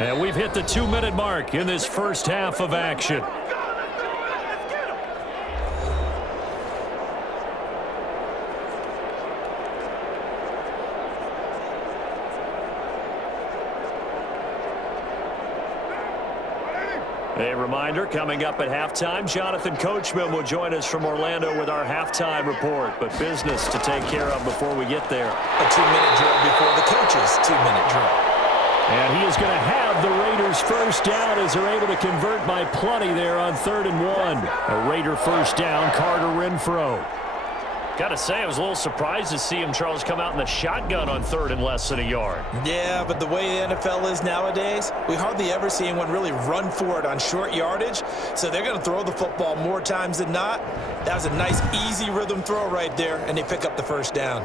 And we've hit the 2-minute mark in this first half of action. A reminder, coming up at halftime, Jonathan Coachman will join us from Orlando with our halftime report. But business to take care of before we get there. A 2-minute drill before the coach's 2-minute drill. And he is going to have the Raiders first down as they're able to convert by plenty there on 3rd and 1. A Raider first down, Carter Renfro. Got to say, I was a little surprised to see him, Charles, come out in the shotgun on 3rd and less than a yard. Yeah, but the way the NFL is nowadays, we hardly ever see anyone really run for it on short yardage. So they're going to throw the football more times than not. That was a nice, easy rhythm throw right there, and they pick up the first down.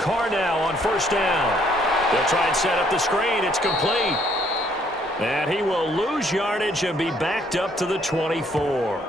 Carr now on first down. They'll try and set up the screen. It's complete. And he will lose yardage and be backed up to the 24.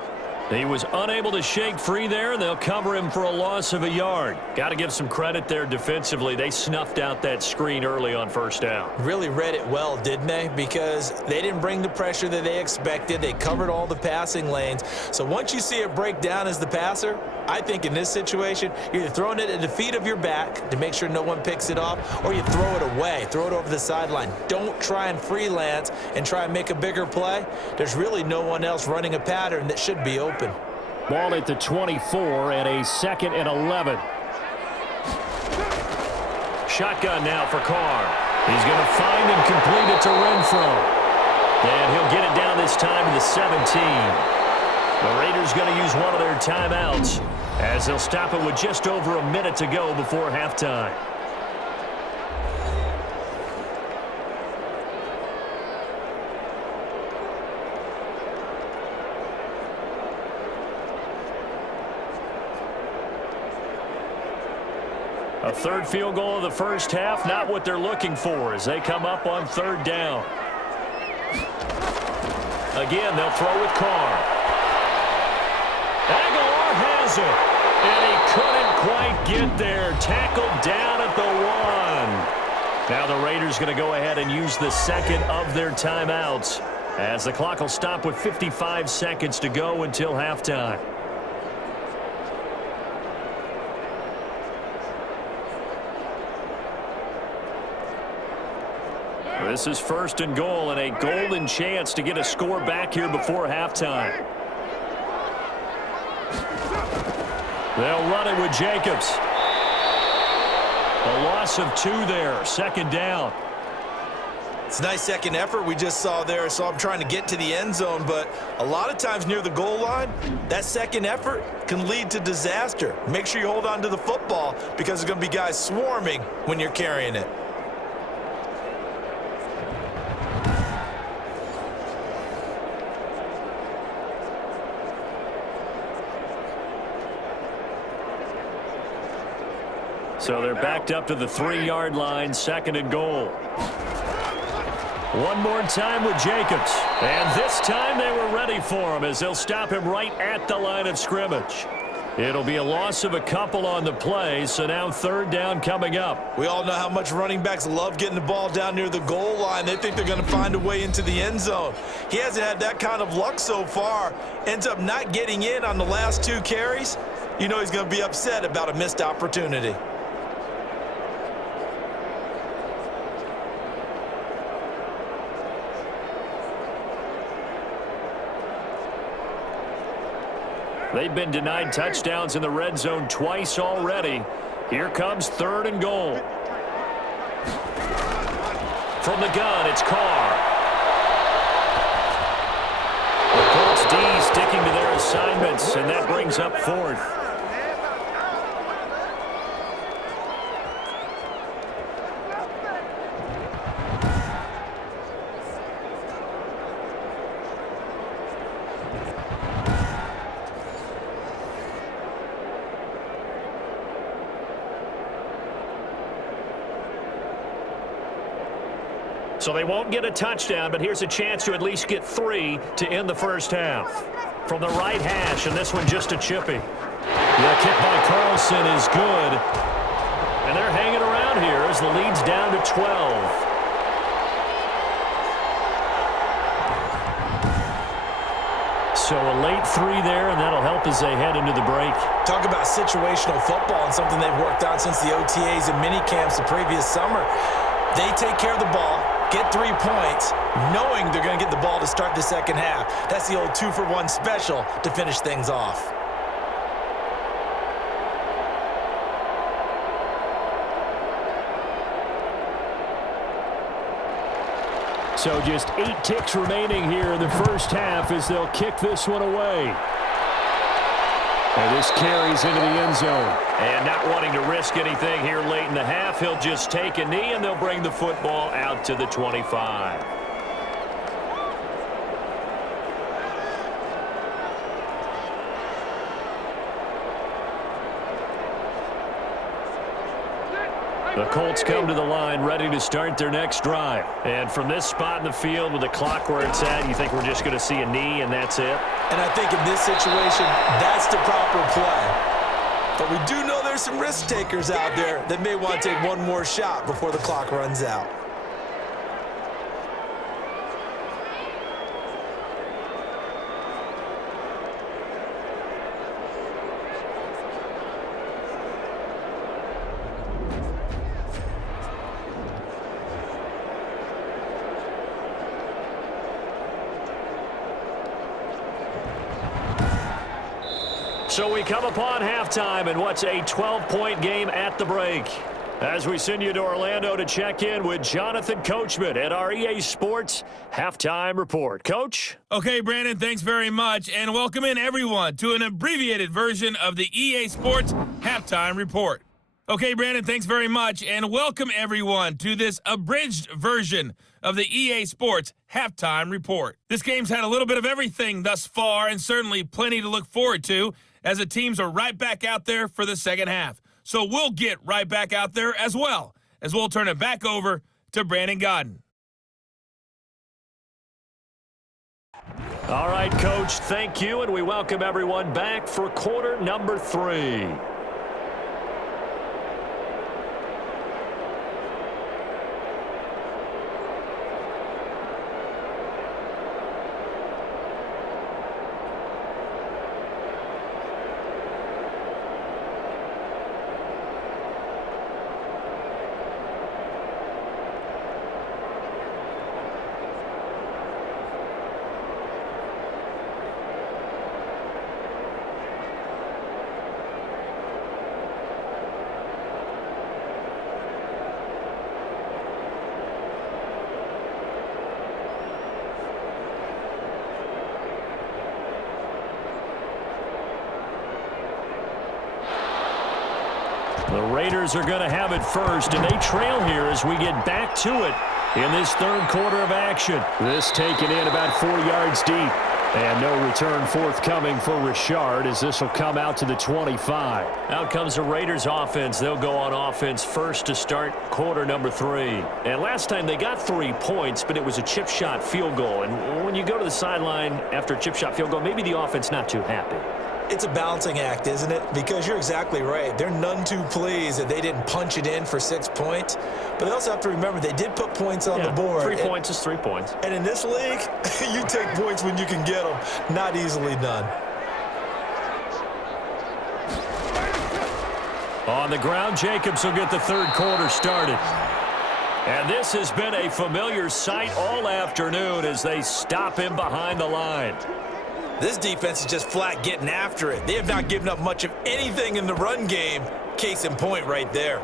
He was unable to shake free there, and they'll cover him for a loss of a yard. Got to give some credit there defensively. They snuffed out that screen early on first down. Really read it well, didn't they? Because they didn't bring the pressure that they expected. They covered all the passing lanes. So once you see it break down as the passer, I think in this situation, you're either throwing it at the feet of your back to make sure no one picks it off, or you throw it away, throw it over the sideline. Don't try and freelance and try and make a bigger play. There's really no one else running a pattern that should be open. Ball at the 24 and a 2nd and 11. Shotgun now for Carr. He's going to find and complete it to Renfro. And he'll get it down this time to the 17. The Raiders going to use one of their timeouts as they'll stop it with just over a minute to go before halftime. A third field goal of the first half, not what they're looking for as they come up on 3rd down. Again, they'll throw with Carr. Aguilar has it, and he couldn't quite get there. Tackled down at the 1. Now the Raiders going to go ahead and use the 2nd of their timeouts as the clock will stop with 55 seconds to go until halftime. This is 1st and goal and a golden chance to get a score back here before halftime. They'll run it with Jacobs. A loss of 2 there, 2nd down. It's a nice second effort we just saw there, so I'm trying to get to the end zone, but a lot of times near the goal line, that second effort can lead to disaster. Make sure you hold on to the football because there's going to be guys swarming when you're carrying it. So they're backed up to the 3-yard line, 2nd and goal. One more time with Jacobs. And this time they were ready for him as they'll stop him right at the line of scrimmage. It'll be a loss of a couple on the play, so now 3rd down coming up. We all know how much running backs love getting the ball down near the goal line. They think they're going to find a way into the end zone. He hasn't had that kind of luck so far. Ends up not getting in on the last 2 carries. You know he's going to be upset about a missed opportunity. They've been denied touchdowns in the red zone twice already. Here comes 3rd and goal. From the gun, it's Carr. The Colts D sticking to their assignments, and that brings up 4th. So they won't get a touchdown, but here's a chance to at least get 3 to end the first half. From the right hash, and this one just a chippy. The kick by Carlson is good. And they're hanging around here as the lead's down to 12. So a late 3 there, and that'll help as they head into the break. Talk about situational football and something they've worked on since the OTAs and mini camps the previous summer. They take care of the ball, get 3 points, knowing they're going to get the ball to start the second half. That's the old 2-for-1 special to finish things off. So just 8 ticks remaining here in the first half as they'll kick this one away. And this carries into the end zone. And not wanting to risk anything here late in the half, he'll just take a knee, and they'll bring the football out to the 25. The Colts come to the line ready to start their next drive. And from this spot in the field with the clock where it's at, you think we're just going to see a knee and that's it? And I think in this situation, that's the proper play. But we do know there's some risk takers out there that may want to take one more shot before the clock runs out. So we come upon halftime in what's a 12-point game at the break. As we send you to Orlando to check in with Jonathan Coachman at our EA Sports Halftime Report. Coach? Okay, Brandon, thanks very much, and welcome in everyone to an abbreviated version of the EA Sports Halftime Report. Okay, Brandon, thanks very much, and welcome everyone to this abridged version of the EA Sports Halftime Report. This game's had a little bit of everything thus far, and certainly plenty to look forward to, as the teams are right back out there for the second half. So we'll get right back out there as well, as we'll turn it back over to Brandon Godden. All right, Coach, thank you, and we welcome everyone back for quarter number 3. The Raiders are going to have it first, and they trail here as we get back to it in this third quarter of action. This taken in about 4 yards deep. And no return forthcoming for Richard as this will come out to the 25. Out comes the Raiders offense. They'll go on offense first to start quarter number 3. And last time they got 3 points, but it was a chip shot field goal. And when you go to the sideline after a chip shot field goal, maybe the offense not too happy. It's a balancing act, isn't it? Because you're exactly right. They're none too pleased that they didn't punch it in for 6 points. But they also have to remember they did put points on the board. 3 points is 3 points. And in this league, you take points when you can get them. Not easily done. On the ground, Jacobs will get the third quarter started. And this has been a familiar sight all afternoon as they stop him behind the line. This defense is just flat getting after it. They have not given up much of anything in the run game. Case in point right there.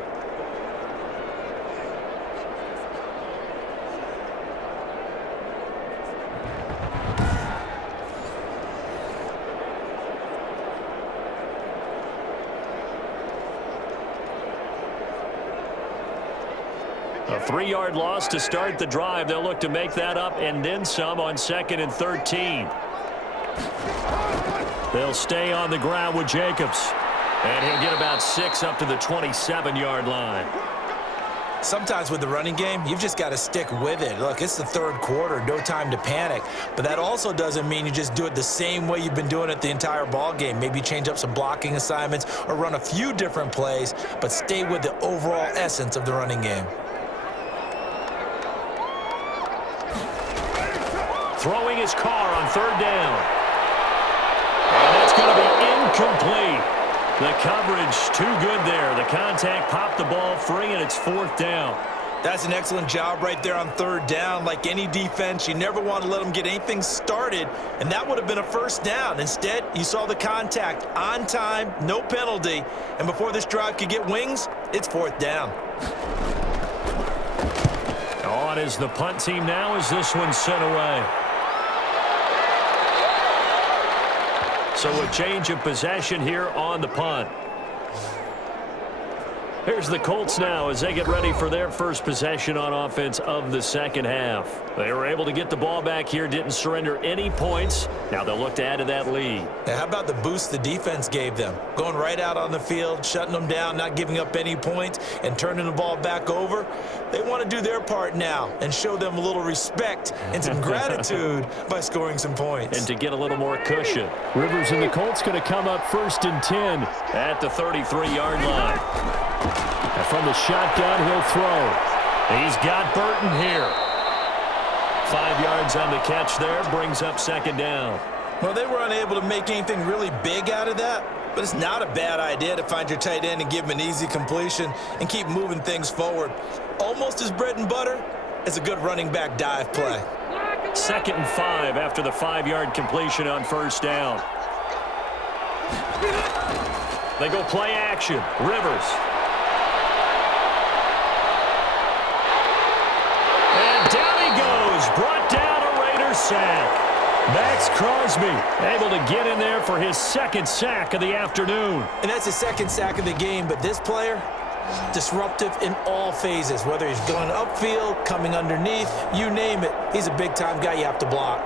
A 3-yard loss to start the drive. They'll look to make that up and then some on 2nd and 13. They'll stay on the ground with Jacobs. And he'll get about 6 up to the 27-yard line. Sometimes with the running game, you've just got to stick with it. Look, it's the third quarter, no time to panic. But that also doesn't mean you just do it the same way you've been doing it the entire ball game. Maybe change up some blocking assignments or run a few different plays, but stay with the overall essence of the running game. Throwing his car on 3rd down. And that's going to be incomplete. The coverage too good there. The contact popped the ball free, and it's 4th down. That's an excellent job right there on 3rd down. Like any defense, you never want to let them get anything started, and that would have been a 1st down. Instead, you saw the contact on time, no penalty, and before this drive could get wings, it's 4th down. On is the punt team now as this one's sent away. So a change of possession here on the punt. Here's the Colts now as they get ready for their first possession on offense of the 2nd half. They were able to get the ball back here, didn't surrender any points. Now they'll look to add to that lead. Now, how about the boost the defense gave them? Going right out on the field, shutting them down, not giving up any points, and turning the ball back over. They want to do their part now and show them a little respect and some gratitude by scoring some points. And to get a little more cushion. Rivers and the Colts going to come up 1st and 10 at the 33-yard line. And from the shotgun, he'll throw. He's got Burton here. 5 yards on the catch there, brings up 2nd down. Well, they were unable to make anything really big out of that, but it's not a bad idea to find your tight end and give him an easy completion and keep moving things forward. Almost as bread and butter as a good running back dive play. 2nd and 5 after the 5-yard completion on 1st down. They go play action. Rivers. And down he goes. Brought down a Raiders sack. Max Crosby able to get in there for his 2nd sack of the afternoon. And that's his 2nd sack of the game, but this player, disruptive in all phases, whether he's going upfield, coming underneath, you name it. He's a big-time guy you have to block.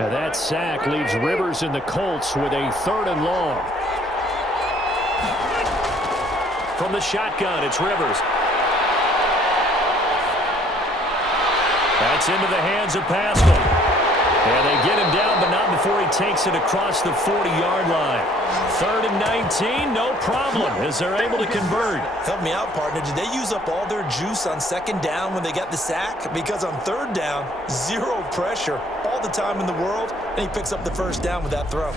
And that sack leaves Rivers and the Colts with a 3rd and long. From the shotgun, it's Rivers. That's into the hands of Pascal. And they get him down, but not before he takes it across the 40-yard line. 3rd and 19, no problem, as they're able to convert. Help me out, partner. Did they use up all their juice on 2nd down when they got the sack? Because on 3rd down, 0 pressure, all the time in the world, and he picks up the 1st down with that throw.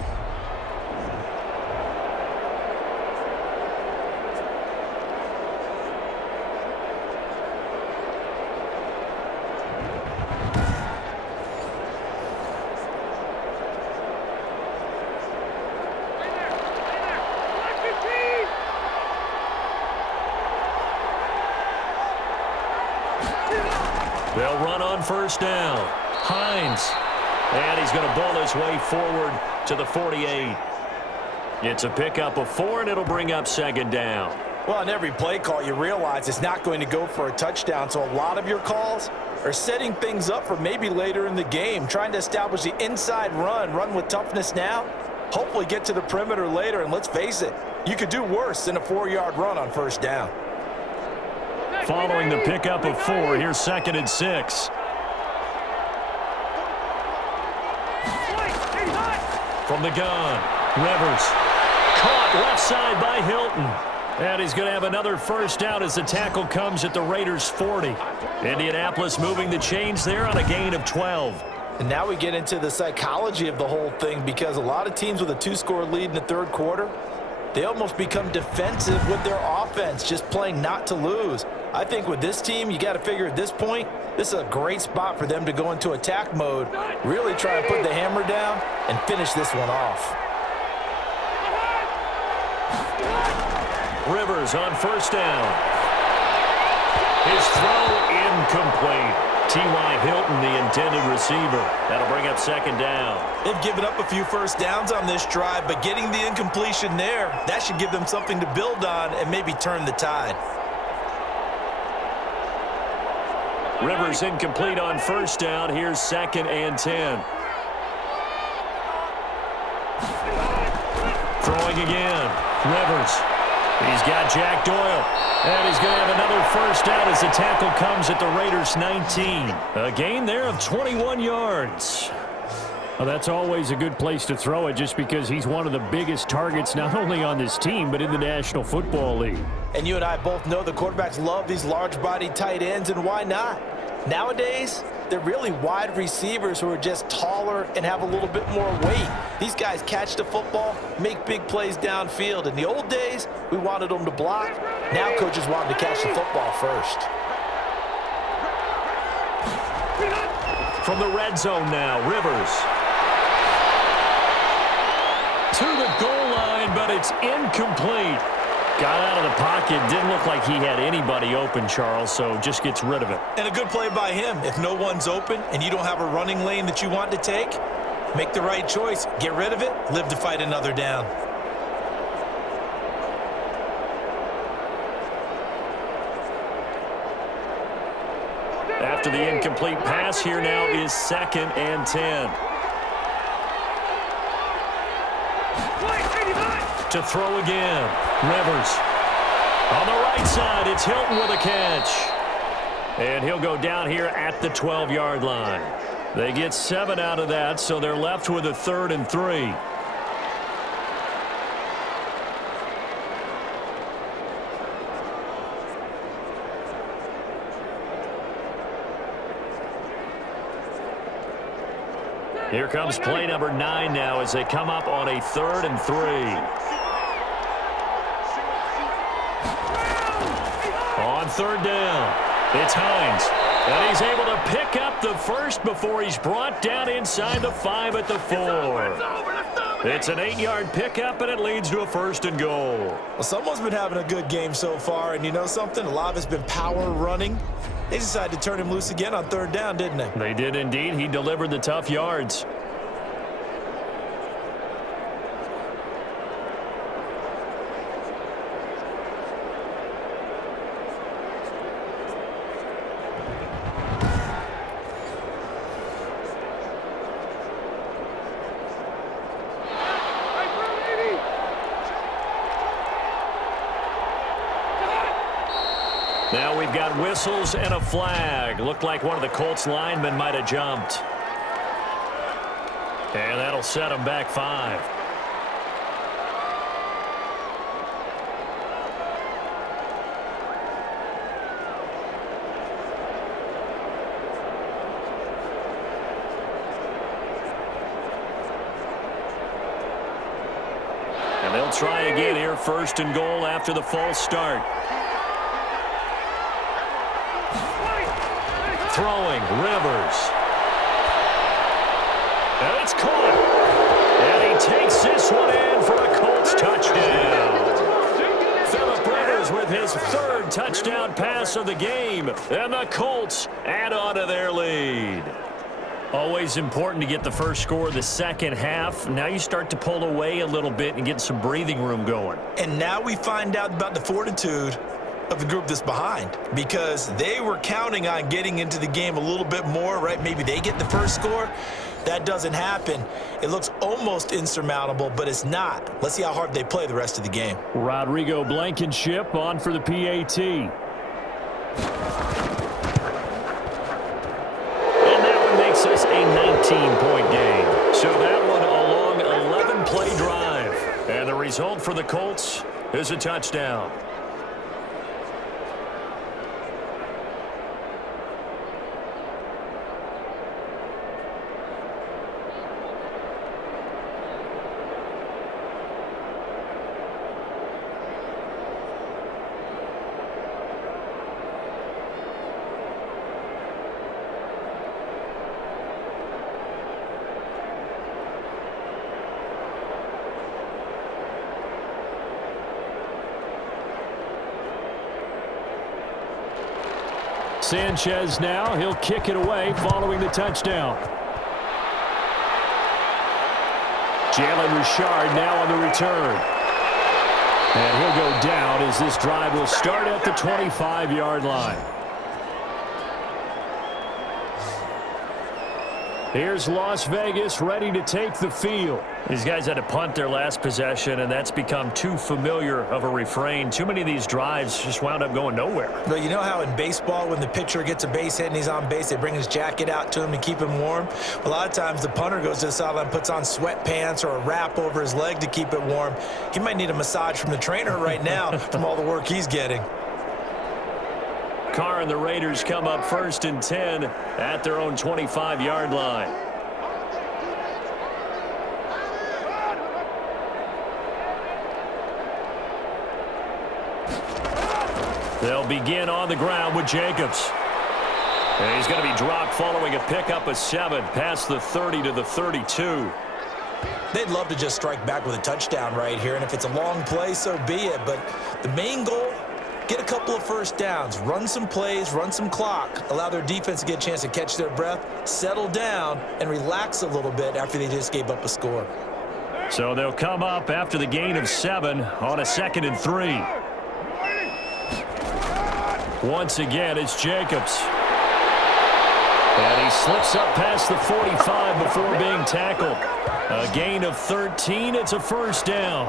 They'll run on 1st down. Hines. And he's going to bowl his way forward to the 48. It's a pickup of 4, and it'll bring up 2nd down. Well, on every play call, you realize it's not going to go for a touchdown, so a lot of your calls are setting things up for maybe later in the game, trying to establish the inside run with toughness now, hopefully get to the perimeter later, and let's face it, you could do worse than a 4-yard run on 1st down. Following the pickup of 4, here's 2nd and 6. From the gun, Rivers. Caught left side by Hilton. And he's going to have another 1st down as the tackle comes at the Raiders' 40. Indianapolis moving the chains there on a gain of 12. And now we get into the psychology of the whole thing, because a lot of teams with a 2-score lead in the 3rd quarter, They almost become defensive with their offense, just playing not to lose. I think with this team, you got to figure at this point, this is a great spot for them to go into attack mode, really try and put the hammer down and finish this one off. Rivers on first down. His throw incomplete. T.Y. Hilton, the intended receiver. That'll bring up second down. They've given up a few first downs on this drive, but getting the incompletion there, that should give them something to build on and maybe turn the tide. Rivers incomplete on first down. Here's 2nd and 10. Throwing again. Rivers. He's got Jack Doyle. And he's going to have another first down as the tackle comes at the Raiders' 19. A gain there of 21 yards. Well, that's always a good place to throw it just because he's one of the biggest targets not only on this team but in the National Football League. And you and I both know the quarterbacks love these large-bodied tight ends, and why not? Nowadays, they're really wide receivers who are just taller and have a little bit more weight. These guys catch the football, make big plays downfield. In the old days, we wanted them to block. Now coaches want them to catch the football first. From the red zone now, Rivers. To the goal line, but it's incomplete. Got out of the pocket. Didn't look like he had anybody open, Charles, so just gets rid of it. And a good play by him. If no one's open and you don't have a running lane that you want to take, make the right choice. Get rid of it. Live to fight another down. After the incomplete pass, here now is 2nd and 10. To throw again. Rivers. On the right side, it's Hilton with a catch. And he'll go down here at the 12-yard line. They get 7 out of that, so they're left with a 3rd and 3. Here comes play number 9 now as they come up on a 3rd and 3. On 3rd down, it's Hines. And he's able to pick up the first before he's brought down inside the 5 at the 4. It's an 8-yard pickup, and it leads to a 1st and goal. Well, someone's been having a good game so far, and you know something? A lot of it's been power running. They decided to turn him loose again on 3rd down, didn't they? They did indeed. He delivered the tough yards. Now we've got whistles and a flag. Looked like one of the Colts linemen might have jumped. And that'll set them back 5. And they'll try again here, 1st and goal after the false start. Throwing, Rivers. And it's caught. And he takes this one in for a Colts touchdown. Phillip Rivers with his 3rd touchdown pass of the game. And the Colts add on to their lead. Always important to get the first score of the second half. Now you start to pull away a little bit and get some breathing room going. And now we find out about the fortitude of the group that's behind, because they were counting on getting into the game a little bit more, right? Maybe they get the first score. That doesn't happen. It looks almost insurmountable, but it's not. Let's see how hard they play the rest of the game. Rodrigo Blankenship on for the PAT. And that one makes this a 19-point game. So that one a long 11-play drive. And the result for the Colts is a touchdown. Sanchez now. He'll kick it away following the touchdown. Jalen Richard now on the return. And he'll go down as this drive will start at the 25-yard line. Here's Las Vegas ready to take the field. These guys had to punt their last possession, and that's become too familiar of a refrain. Too many of these drives just wound up going nowhere. Well, you know how in baseball when the pitcher gets a base hit and he's on base, they bring his jacket out to him to keep him warm? A lot of times the punter goes to the sideline, puts on sweatpants or a wrap over his leg to keep it warm. He might need a massage from the trainer right now from all the work he's getting. Carr and the Raiders come up 1st and 10 at their own 25-yard line. They'll begin on the ground with Jacobs. And he's going to be dropped following a pickup of 7 past the 30 to the 32. They'd love to just strike back with a touchdown right here, and if it's a long play, so be it. But the main goal, get a couple of first downs, run some plays, run some clock, allow their defense to get a chance to catch their breath, settle down, and relax a little bit after they just gave up a score. So they'll come up after the gain of 7 on a 2nd and 3. Once again, it's Jacobs. And he slips up past the 45 before being tackled. A gain of 13. It's a first down.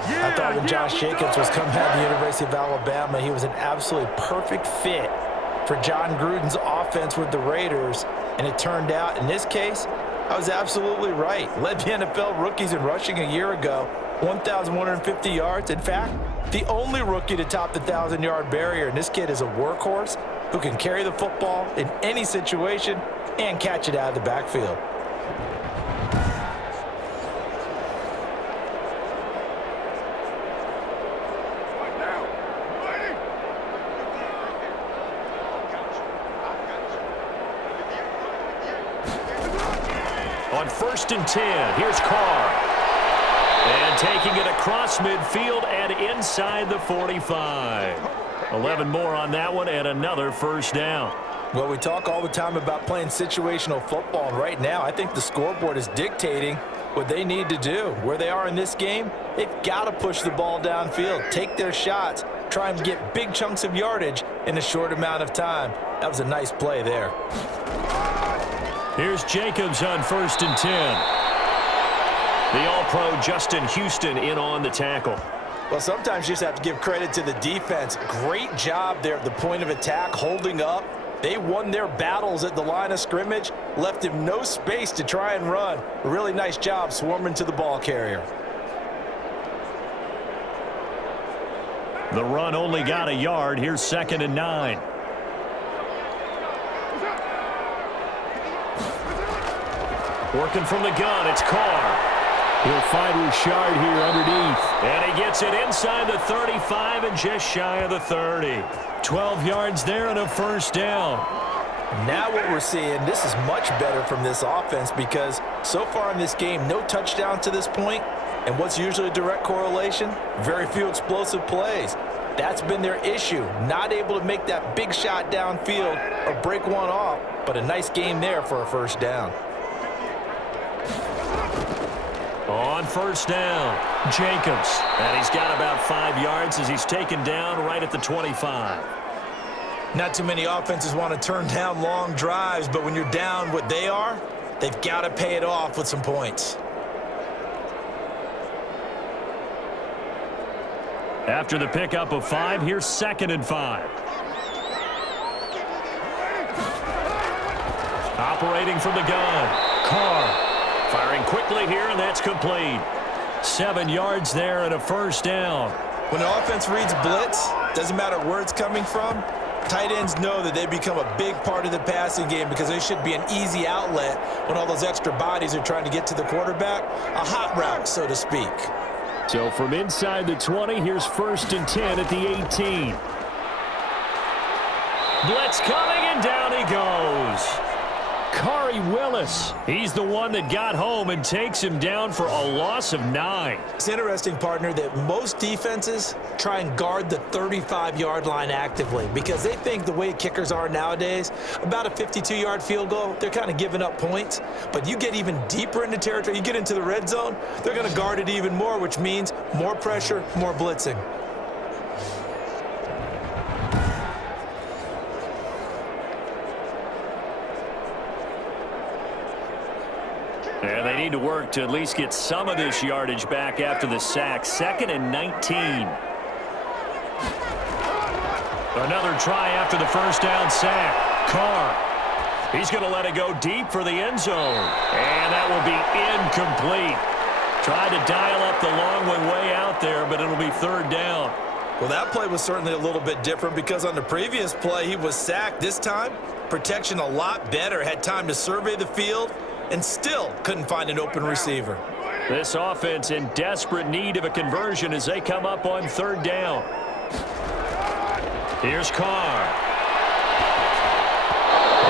I thought when Josh Jacobs was coming out of the University of Alabama, he was an absolutely perfect fit for John Gruden's offense with the Raiders. And it turned out, in this case, I was absolutely right. Led the NFL rookies in rushing a year ago, 1,150 yards. In fact, the only rookie to top the 1,000-yard barrier. And this kid is a workhorse who can carry the football in any situation and catch it out of the backfield. On 1st and 10, here's Carr. And taking it across midfield and inside the 45. 11 more on that one and another first down. Well, we talk all the time about playing situational football, and right now I think the scoreboard is dictating what they need to do. Where they are in this game, they've got to push the ball downfield, take their shots, try and get big chunks of yardage in a short amount of time. That was a nice play there. Here's Jacobs on 1st and 10. The All-Pro Justin Houston in on the tackle. Well, sometimes you just have to give credit to the defense. Great job there at the point of attack, holding up. They won their battles at the line of scrimmage, left him no space to try and run. A really nice job swarming to the ball carrier. The run only got a yard. Here's 2nd and 9. Working from the gun, it's Carr. He'll find Richard here underneath. And he gets it inside the 35 and just shy of the 30. 12 yards there and a first down. Now what we're seeing, this is much better from this offense because so far in this game, no touchdown to this point. And what's usually a direct correlation? Very few explosive plays. That's been their issue. Not able to make that big shot downfield or break one off, but a nice game there for a first down. On first down, Jacobs. And he's got about 5 yards as he's taken down right at the 25. Not too many offenses want to turn down long drives, but when you're down what they are, they've got to pay it off with some points. After the pickup of 5, here's 2nd and 5. Operating from the gun, Carr. Firing quickly here, and that's complete. 7 yards there and a first down. When an offense reads blitz, doesn't matter where it's coming from, tight ends know that they become a big part of the passing game because they should be an easy outlet when all those extra bodies are trying to get to the quarterback. A hot route, so to speak. So from inside the 20, here's 1st and 10 at the 18. Blitz coming, and down he goes. Khari Willis. He's the one that got home and takes him down for a loss of 9. It's interesting, partner, that most defenses try and guard the 35-yard line actively because they think the way kickers are nowadays, about a 52-yard field goal, they're kind of giving up points. But you get even deeper into territory, you get into the red zone, they're going to guard it even more, which means more pressure, more blitzing. And they need to work to at least get some of this yardage back after the sack. 2nd and 19. Another try after the first down sack. Carr. He's going to let it go deep for the end zone. And that will be incomplete. Tried to dial up the long way out there, but it'll be 3rd down. Well, that play was certainly a little bit different because on the previous play, he was sacked. This time, protection a lot better. Had time to survey the field and still couldn't find an open receiver. This offense in desperate need of a conversion as they come up on 3rd down. Here's Carr.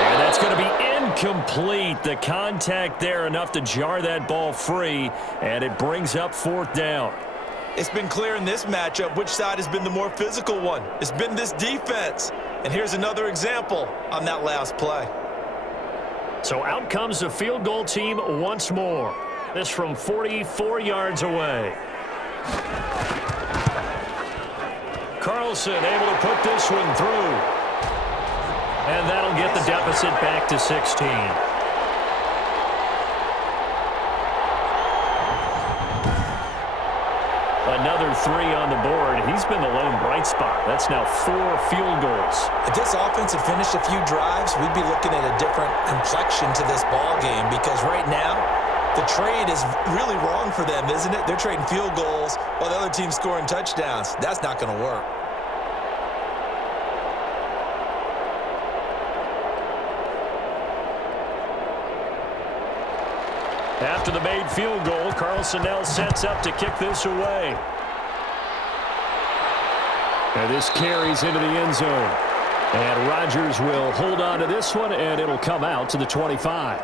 And that's going to be incomplete. The contact there enough to jar that ball free, and it brings up 4th down. It's been clear in this matchup which side has been the more physical one. It's been this defense. And here's another example on that last play. So out comes the field goal team once more. This from 44 yards away. Carlson able to put this one through. And that'll get the deficit back to 16. Another 3 on the board. He's been the lone bright spot. That's now 4 field goals. If this offense had finished a few drives, we'd be looking at a different complexion to this ball game because right now, the trade is really wrong for them, isn't it? They're trading field goals while the other team's scoring touchdowns. That's not going to work. After the made field goal, Carlson now sets up to kick this away. And this carries into the end zone. And Rodgers will hold on to this one, and it'll come out to the 25.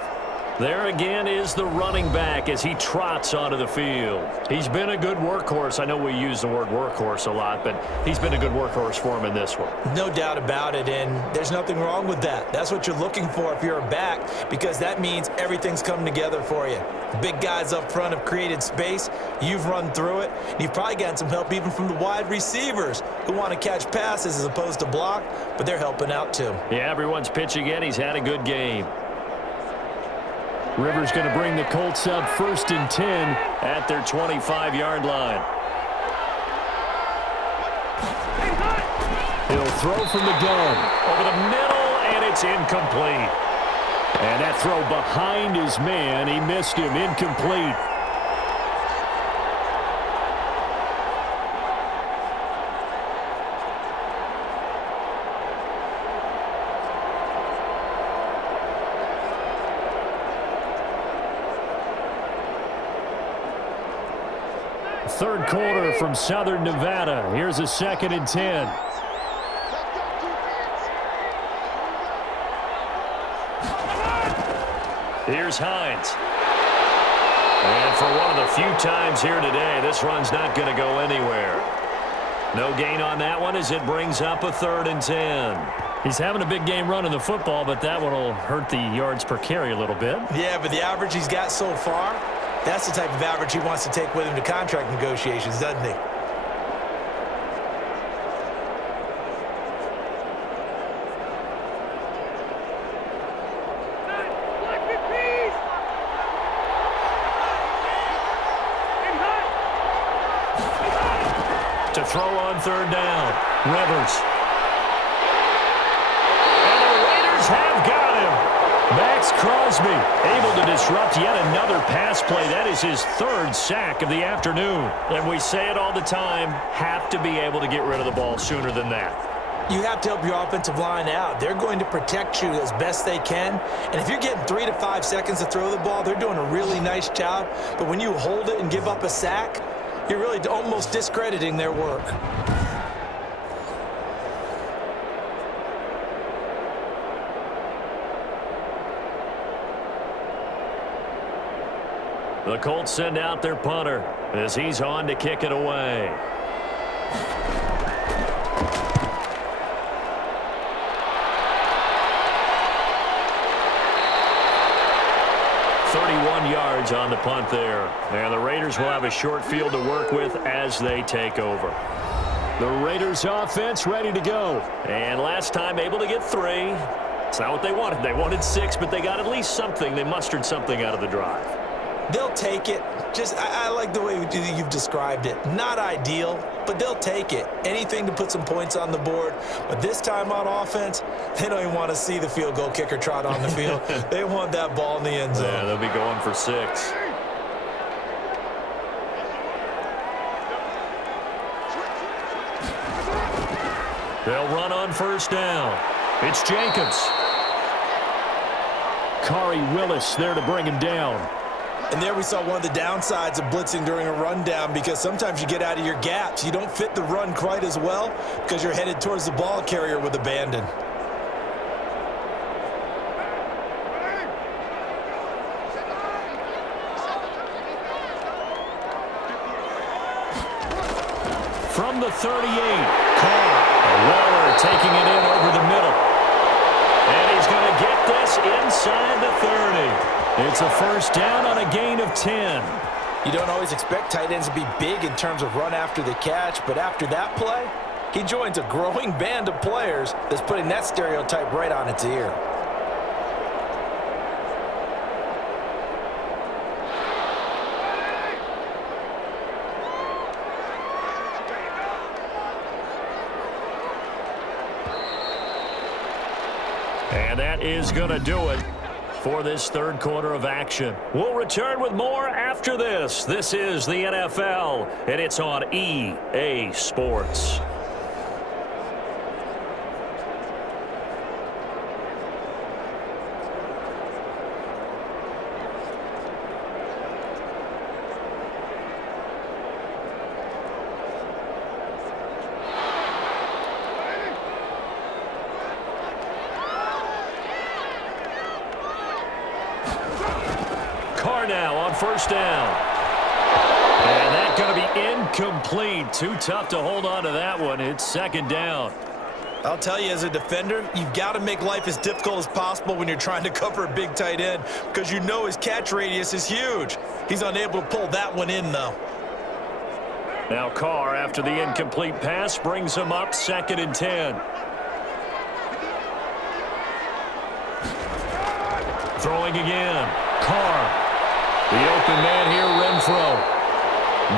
There again is the running back as he trots onto the field. He's been a good workhorse. I know we use the word workhorse a lot, but he's been a good workhorse for him in this one. No doubt about it, and there's nothing wrong with that. That's what you're looking for if you're a back, because that means everything's coming together for you. Big guys up front have created space. You've run through it. You've probably gotten some help even from the wide receivers who want to catch passes as opposed to block, but they're helping out too. Yeah, everyone's pitching in. He's had a good game. Rivers going to bring the Colts up 1st and 10 at their 25-yard line. He'll throw from the gun. Over the middle, and it's incomplete. And that throw behind his man, he missed him, incomplete. Third quarter from Southern Nevada. Here's a 2nd and 10. Here's Hines. And for one of the few times here today, this run's not going to go anywhere. No gain on that one as it brings up a 3rd and 10. He's having a big game running the football, but that one will hurt the yards per carry a little bit. Yeah, but the average he's got so far, that's the type of average he wants to take with him to contract negotiations, doesn't he? To throw on 3rd down, Rivers. And the Raiders have got him. Max Crosby able to disrupt yet another pass play. That is his 3rd sack of the afternoon. And we say it all the time, have to be able to get rid of the ball sooner than that. You have to help your offensive line out. They're going to protect you as best they can. And if you're getting 3 to 5 seconds to throw the ball, they're doing a really nice job. But when you hold it and give up a sack, you're really almost discrediting their work. The Colts send out their punter as he's on to kick it away. Yards on the punt there. And the Raiders will have a short field to work with as they take over. The Raiders offense ready to go. And last time able to get 3. It's not what they wanted. They wanted 6, but they got at least something. They mustered something out of the drive. They'll take it. I like the way you've described it. Not ideal, but they'll take it. Anything to put some points on the board. But this time on offense, they don't even want to see the field goal kicker trot on the field. They want that ball in the end zone. Yeah, they'll be going for 6. They'll run on first down. It's Jacobs. Kari Willis there to bring him down. And there we saw one of the downsides of blitzing during a rundown, because sometimes you get out of your gaps. You don't fit the run quite as well because you're headed towards the ball carrier with abandon. From the 38, Carr. Waller taking it in over the middle. And he's going to get this inside the 30. It's a first down on a gain of 10. You don't always expect tight ends to be big in terms of run after the catch, but after that play, he joins a growing band of players that's putting that stereotype right on its ear. And that is going to do it for this third quarter of action. We'll return with more after this. This is the NFL, and it's on EA Sports. Now on first down. And that's going to be incomplete. Too tough to hold on to that one. It's second down. I'll tell you, as a defender, you've got to make life as difficult as possible when you're trying to cover a big tight end, because you know his catch radius is huge. He's unable to pull that one in, though. Now Carr, after the incomplete pass, brings him up 2nd and 10. Throwing again. Carr. The open man here, Renfro.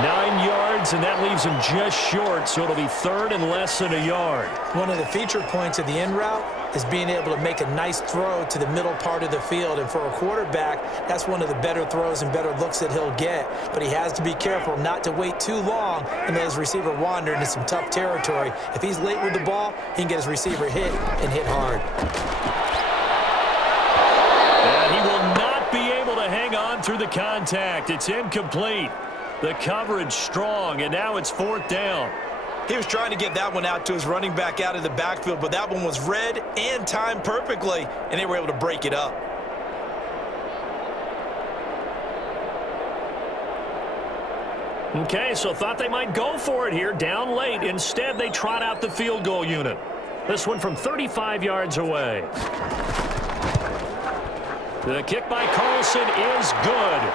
9 yards, and that leaves him just short, so it'll be 3rd and less than a yard. One of the feature points of the in route is being able to make a nice throw to the middle part of the field, and for a quarterback, that's one of the better throws and better looks that he'll get. But he has to be careful not to wait too long and let his receiver wander into some tough territory. If he's late with the ball, he can get his receiver hit and hit hard. And he will not be able to hang on through the contact. It's incomplete. The coverage strong, and now it's 4th down. He was trying to get that one out to his running back out of the backfield, but that one was read and timed perfectly, and they were able to break it up. Okay, so thought they might go for it here, down late. Instead, they trot out the field goal unit. This one from 35 yards away. The kick by Carlson is good.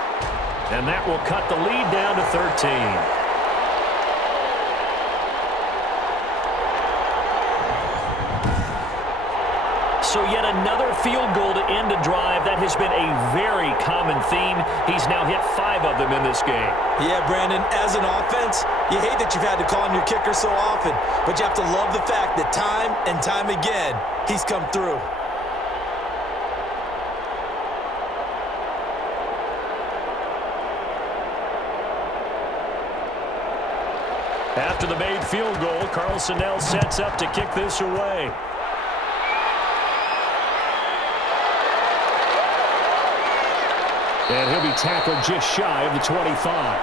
And that will cut the lead down to 13. So yet another field goal to end a drive. That has been a very common theme. He's now hit 5 of them in this game. Yeah, Brandon, as an offense, you hate that you've had to call on your kicker so often, but you have to love the fact that time and time again, he's come through. After the made field goal, Carlson now sets up to kick this away. And he'll be tackled just shy of the 25.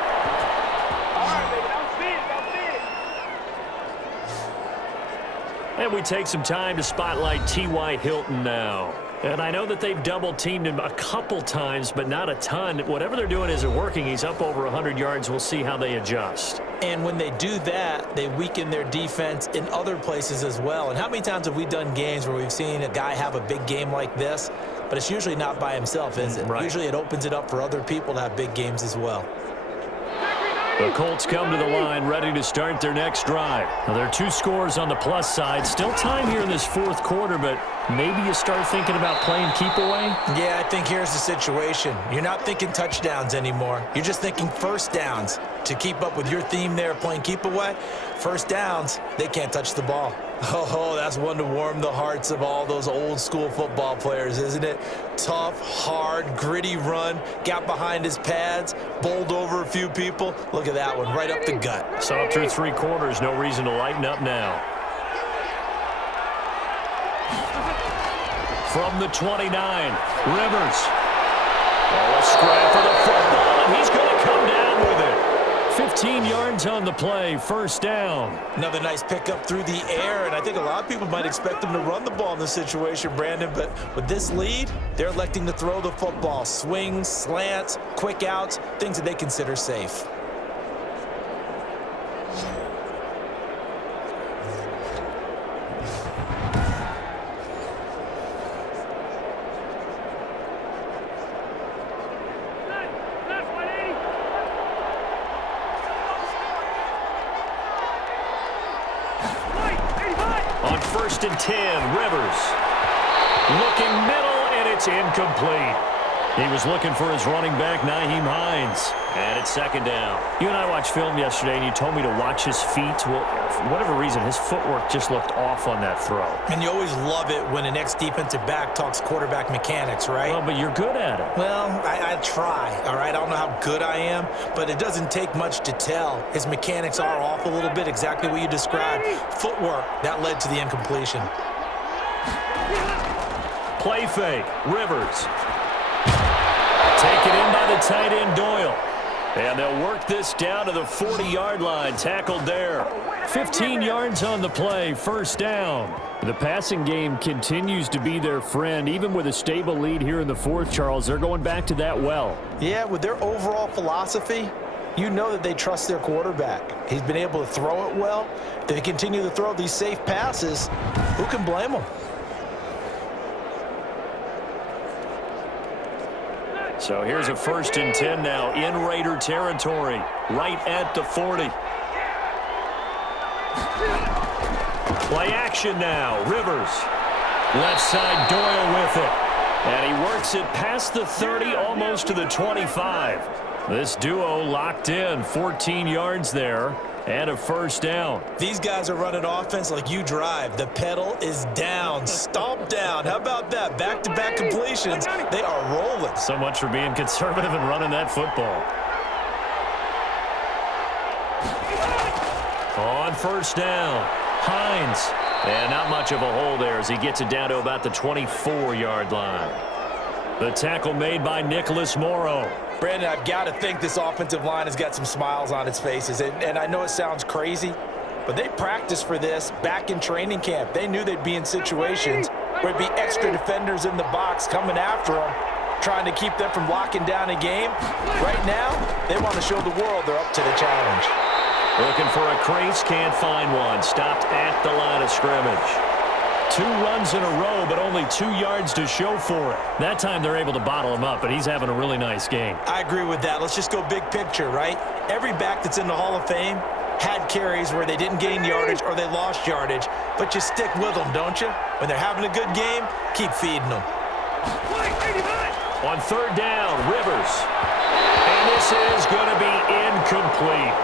And we take some time to spotlight T.Y. Hilton now. And I know that they've double-teamed him a couple times, but not a ton. Whatever they're doing isn't working. He's up over 100 yards. We'll see how they adjust. And when they do that, they weaken their defense in other places as well. And how many times have we done games where we've seen a guy have a big game like this, but it's usually not by himself, is it? Right. Usually it opens it up for other people to have big games as well. The Colts come to the line ready to start their next drive. Now, there are 2 scores on the plus side. Still time here in this fourth quarter, but maybe you start thinking about playing keep away? Yeah, I think here's the situation. You're not thinking touchdowns anymore. You're just thinking first downs. To keep up with your theme there, playing keep away, first downs, they can't touch the ball. Oh, that's one to warm the hearts of all those old school football players, isn't it? Tough, hard, gritty run, got behind his pads, bowled over a few people. Look at that one, right up the gut. So through 3 quarters, no reason to lighten up now. From the 29, Rivers. Oh, a scrap for the football, and he's going to come down with it. 15 yards on the play, first down. Another nice pickup through the air, and I think a lot of people might expect them to run the ball in this situation, Brandon, but with this lead, they're electing to throw the football. Swings, slants, quick outs, things that they consider safe. On 1st and 10, Rivers. Looking middle, and it's incomplete. He was looking for his running back, Nyheim Hines. And it's 2nd down. You and I watched film yesterday, and you told me to watch his feet. Well, for whatever reason, his footwork just looked off on that throw. And you always love it when an ex-defensive back talks quarterback mechanics, right? Well, but you're good at it. Well, I try, all right? I don't know how good I am, but it doesn't take much to tell. His mechanics are off a little bit, exactly what you described. Footwork, that led to the incompletion. Play fake, Rivers. Taken in by the tight end, Doyle. And they'll work this down to the 40-yard line, tackled there. 15 yards on the play, first down. The passing game continues to be their friend. Even with a stable lead here in the fourth, Charles, they're going back to that well. Yeah, with their overall philosophy, you know that they trust their quarterback. He's been able to throw it well. If they continue to throw these safe passes, who can blame them? So here's a 1st and 10 now in Raider territory, right at the 40. Play action now, Rivers. Left side, Doyle with it. And he works it past the 30, almost to the 25. This duo locked in, 14 yards there, and a first down. These guys are running offense like you drive. The pedal is down, stomp down. How about that? Back-to-back completions. They are rolling. So much for being conservative and running that football. On first down, Hines. And not much of a hole there as he gets it down to about the 24-yard line. The tackle made by Nicholas Morrow. Brandon, I've got to think this offensive line has got some smiles on its faces. And I know it sounds crazy, but they practiced for this back in training camp. They knew they'd be in situations where it'd be extra defenders in the box coming after them, trying to keep them from locking down a game. Right now, they want to show the world they're up to the challenge. Looking for a crease, can't find one. Stopped at the line of scrimmage. 2 runs in a row, but only 2 yards to show for it. That time they're able to bottle him up, but he's having a really nice game. I agree with that. Let's just go big picture, right? Every back that's in the Hall of Fame had carries where they didn't gain yardage or they lost yardage, but you stick with them, don't you? When they're having a good game, keep feeding them. On 3rd down, Rivers. And this is going to be incomplete.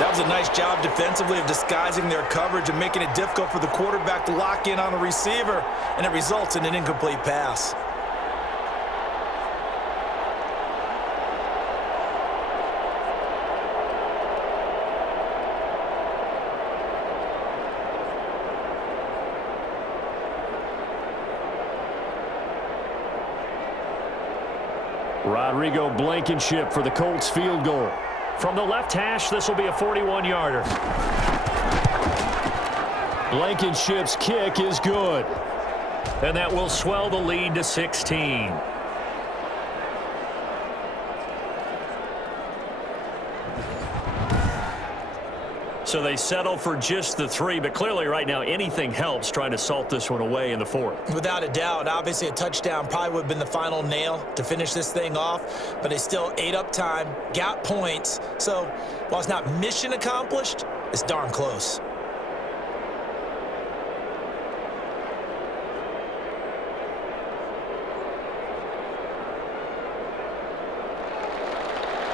That was a nice job defensively of disguising their coverage and making it difficult for the quarterback to lock in on a receiver, and it results in an incomplete pass. Rodrigo Blankenship for the Colts field goal. From the left hash, this will be a 41-yarder. Blankenship's kick is good. And that will swell the lead to 16. So they settle for just the 3, but clearly right now anything helps trying to salt this one away in the 4th. Without a doubt, obviously a touchdown probably would have been the final nail to finish this thing off, but they still ate up time, got points. So while it's not mission accomplished, it's darn close.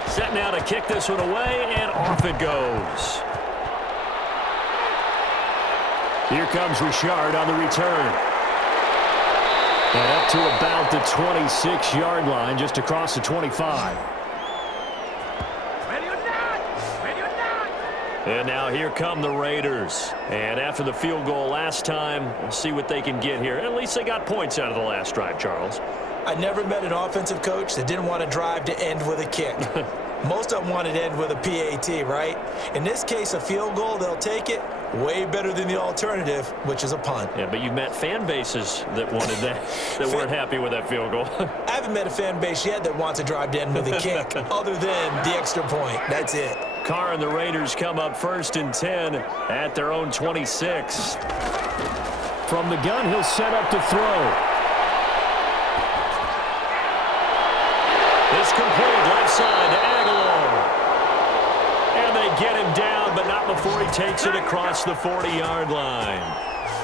Set now to kick this one away, and off it goes. Here comes Richard on the return. And up to about the 26-yard line, just across the 25. And now here come the Raiders. And after the field goal last time, we'll see what they can get here. At least they got points out of the last drive, Charles. I never met an offensive coach that didn't want to drive to end with a kick. Most of them wanted to end with a PAT, right? In this case, a field goal, they'll take it. Way better than the alternative, which is a punt. Yeah, but you've met fan bases that wanted that, that weren't happy with that field goal. I haven't met a fan base yet that wants to drive to end with a kick, other than the extra point. That's it. Carr and the Raiders come up 1st and 10 at their own 26. From the gun, he'll set up to throw. It's complete left side to Aguilar. And they get him down, but not before he takes it across the 40-yard line.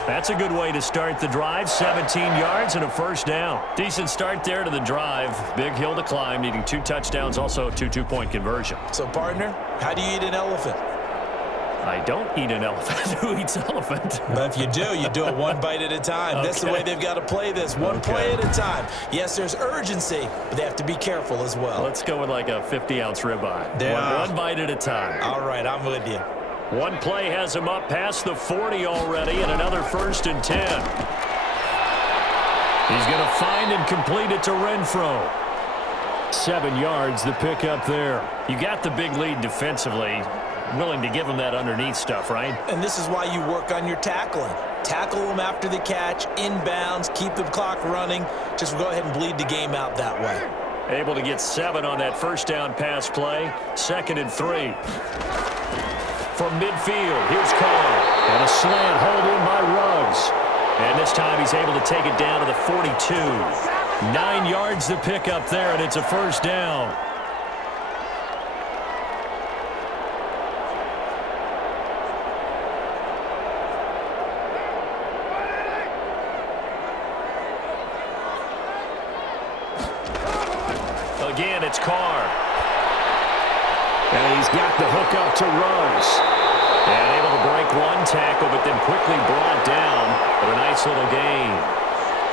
That's a good way to start the drive. 17 yards and a first down. Decent start there to the drive. Big hill to climb, needing 2 touchdowns, also a 2 two-point conversion. So, partner, how do you eat an elephant? I don't eat an elephant. Who eats elephant? But if you do it one bite at a time. Okay. That's the way they've got to play this, one play at a time. Yes, there's urgency, but they have to be careful as well. Let's go with like a 50-ounce ribeye. Yeah. One bite at a time. All right, I'm with you. One play has him up past the 40 already, and another 1st and 10. He's going to find and complete it to Renfro. 7 yards, the pickup there. You got the big lead defensively. Willing to give him that underneath stuff, right? And this is why you work on your tackling. Tackle them after the catch, inbounds, keep the clock running. Just go ahead and bleed the game out that way. Able to get 7 on that first down pass play. 2nd and 3. From midfield, here's Carr. And a slant hold in by Ruggs. And this time he's able to take it down to the 42. 9 yards to pick up there, and it's a first down. Again, it's Carr. And he's got the hook up to Ruggs. And able to break one tackle, but then quickly brought down with a nice little gain.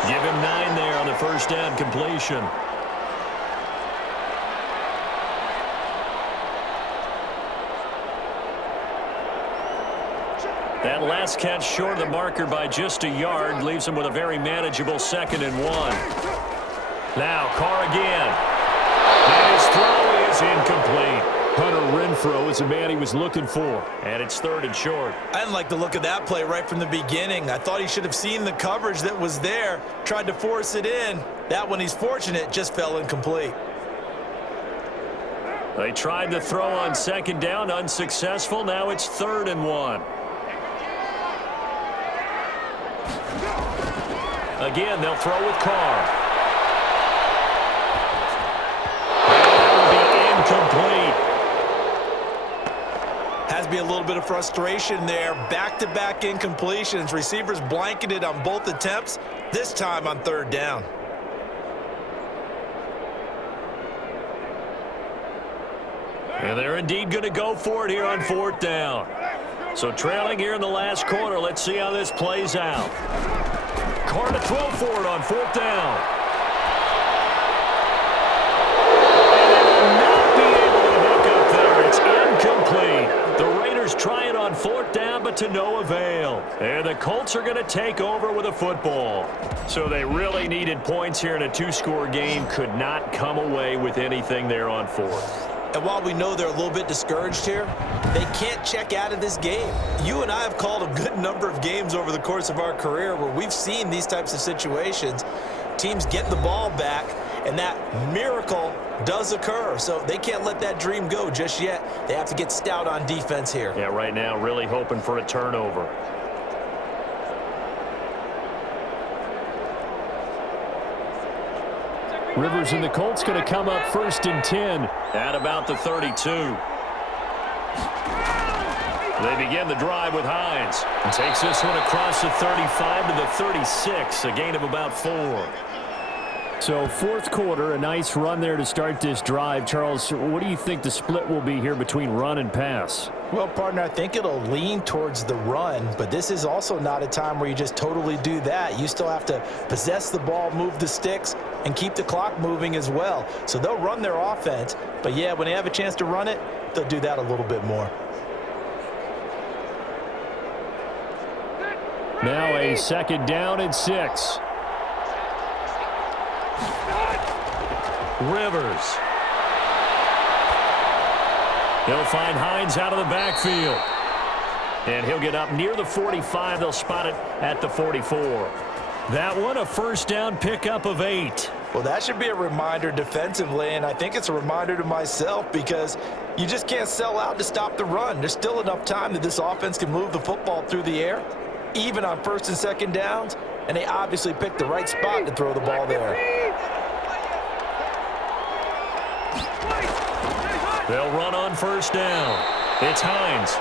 Give him 9 there on the first down completion. That last catch short of the marker by just a yard leaves him with a very manageable 2nd and 1. Now Carr again. And his throw is incomplete. Hunter Renfro is the man he was looking for. And it's 3rd and short. I didn't like the look of that play right from the beginning. I thought he should have seen the coverage that was there, tried to force it in. That one, he's fortunate, just fell incomplete. They tried to throw on 2nd down, unsuccessful. Now it's 3rd and 1. Again, they'll throw with Carr. And that will be incomplete. Has to be a little bit of frustration there. Back-to-back incompletions. Receivers blanketed on both attempts, this time on 3rd down. And they're indeed going to go for it here on 4th down. So trailing here in the last quarter, let's see how this plays out. Carr to throw for it on 4th down. And they will not be able to hook up there. It's incomplete. The Raiders try it on 4th down, but to no avail. And the Colts are going to take over with a football. So they really needed points here in a 2-score game. Could not come away with anything there on 4th. And while we know they're a little bit discouraged here, they can't check out of this game. You and I have called a good number of games over the course of our career where we've seen these types of situations. Teams get the ball back, and that miracle does occur. So they can't let that dream go just yet. They have to get stout on defense here. Yeah, right now really hoping for a turnover. Rivers and the Colts going to come up 1st and 10. At about the 32. They begin the drive with Hines. And takes this one across the 35 to the 36, a gain of about 4. So 4th quarter, a nice run there to start this drive. Charles, what do you think the split will be here between run and pass? Well, partner, I think it'll lean towards the run, but this is also not a time where you just totally do that. You still have to possess the ball, move the sticks, and keep the clock moving as well. So they'll run their offense, but yeah, when they have a chance to run it, they'll do that a little bit more. Now a 2nd down and 6. Rivers. He'll find Hines out of the backfield. And he'll get up near the 45. They'll spot it at the 44. That one a 1st down pickup of 8. Well, that should be a reminder defensively, and I think it's a reminder to myself because you just can't sell out to stop the run. There's still enough time that this offense can move the football through the air, even on 1st and 2nd downs, and they obviously picked the right spot to throw the ball there. They'll run on 1st down. It's Hines.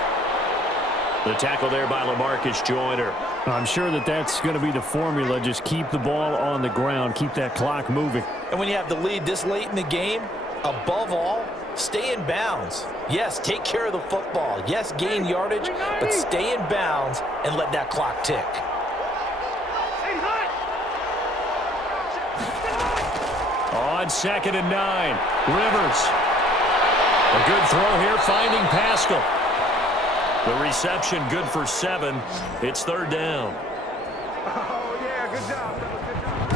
The tackle there by LaMarcus Joyner. I'm sure that's going to be the formula. Just keep the ball on the ground. Keep that clock moving. And when you have the lead this late in the game, above all, stay in bounds. Yes, take care of the football. Yes, gain yardage, but stay in bounds and let that clock tick. On 2nd and 9, Rivers. A good throw here, finding Pascal. The reception good for 7. It's 3rd down. Oh, yeah, good job, fellas. Good job.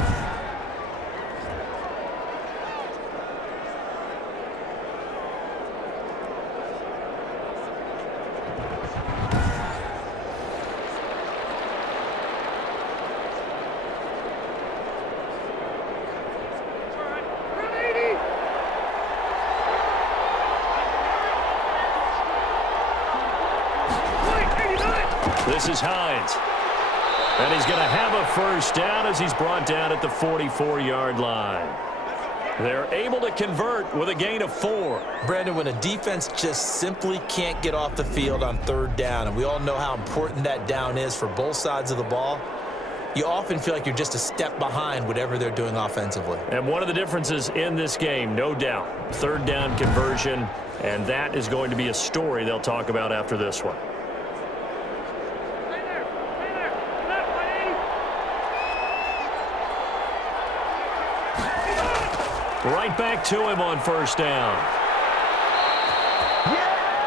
This is Hines. And he's going to have a 1st down as he's brought down at the 44-yard line. They're able to convert with a gain of 4. Brandon, when a defense just simply can't get off the field on 3rd down, and we all know how important that down is for both sides of the ball, you often feel like you're just a step behind whatever they're doing offensively. And one of the differences in this game, no doubt, 3rd down conversion, and that is going to be a story they'll talk about after this one. Right back to him on 1st down.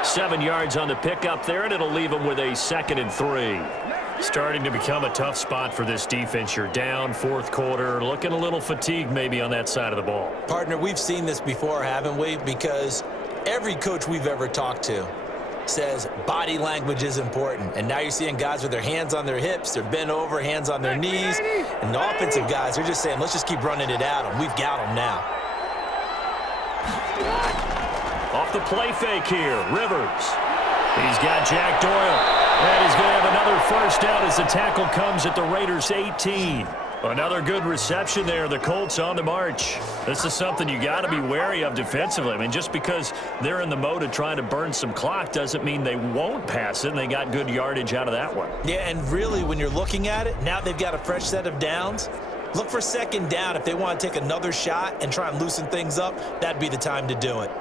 7 yards on the pickup there, and it'll leave him with a 2nd and 3. Starting to become a tough spot for this defense. You're down 4th quarter, looking a little fatigued maybe on that side of the ball. Partner, we've seen this before, haven't we? Because every coach we've ever talked to says body language is important. And now you're seeing guys with their hands on their hips, they're bent over, hands on their knees. And the offensive guys are just saying, let's just keep running it at them. We've got them now. Off the play fake here, Rivers. He's got Jack Doyle. And he's going to have another 1st down as the tackle comes at the Raiders' 18. Another good reception there. The Colts on the march. This is something you got to be wary of defensively. I mean, just because they're in the mode of trying to burn some clock doesn't mean they won't pass it, and they got good yardage out of that one. Yeah, and really, when you're looking at it, now they've got a fresh set of downs. Look for 2nd down. If they want to take another shot and try and loosen things up, that'd be the time to do it.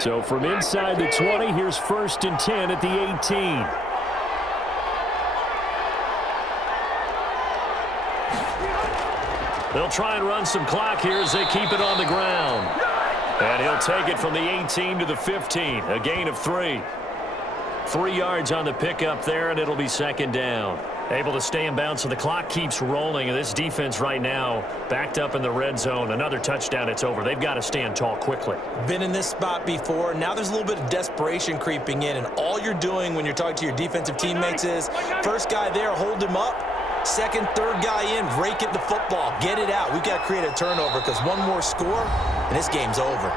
So from inside the 20, here's 1st and 10 at the 18. They'll try and run some clock here as they keep it on the ground. And he'll take it from the 18 to the 15, a gain of 3. 3 yards on the pickup there, and it'll be 2nd down. Able to stay in bounds, so the clock keeps rolling. And this defense right now backed up in the red zone. Another touchdown, it's over. They've got to stand tall quickly. Been in this spot before. Now there's a little bit of desperation creeping in, and all you're doing when you're talking to your defensive teammates is first guy there, hold him up. Second, third guy in, rake it the football. Get it out. We've got to create a turnover because one more score, and this game's over.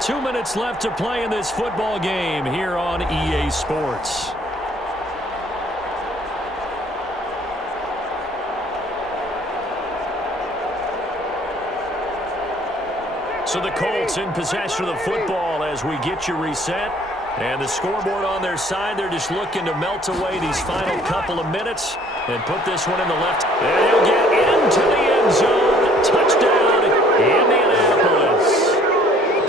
2 minutes left to play in this football game here on EA Sports. So the Colts in possession of the football as we get you reset. And the scoreboard on their side, they're just looking to melt away these final couple of minutes and put this one in the left. And he'll get into the end zone. Touchdown, Indianapolis.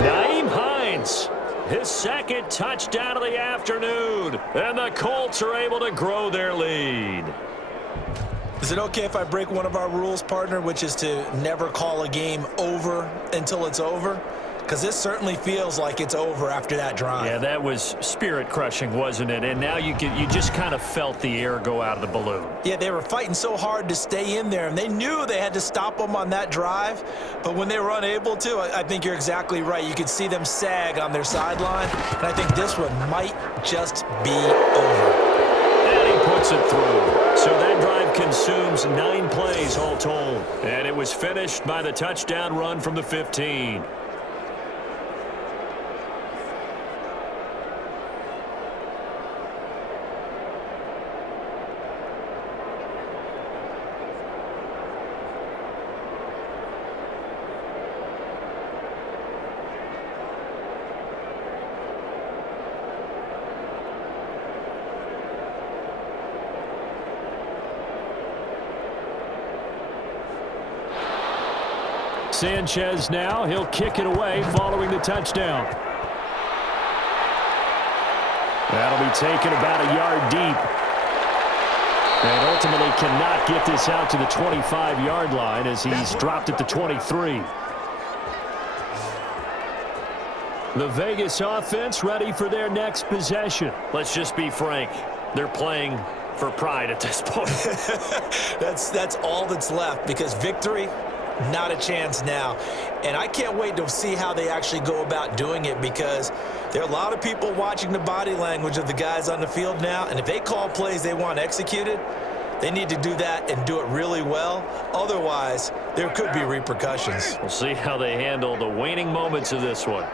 Nyheim Hines, his second touchdown of the afternoon. And the Colts are able to grow their lead. Is it okay if I break one of our rules, partner, which is to never call a game over until it's over? Because this certainly feels like it's over after that drive. Yeah, that was spirit-crushing, wasn't it? And now you just kind of felt the air go out of the balloon. Yeah, they were fighting so hard to stay in there, and they knew they had to stop them on that drive. But when they were unable to, I think you're exactly right. You could see them sag on their sideline, and I think this one might just be over. And he puts it through. So that drive consumes 9 plays all told. And it was finished by the touchdown run from the 15. Sanchez now, he'll kick it away following the touchdown. That'll be taken about a yard deep. And ultimately cannot get this out to the 25-yard line as he's dropped at the 23. The Vegas offense ready for their next possession. Let's just be frank. They're playing for pride at this point. That's all that's left because victory, not a chance now. And I can't wait to see how they actually go about doing it because there are a lot of people watching the body language of the guys on the field now. And if they call plays they want executed, they need to do that and do it really well. Otherwise, there could be repercussions. We'll see how they handle the waning moments of this one.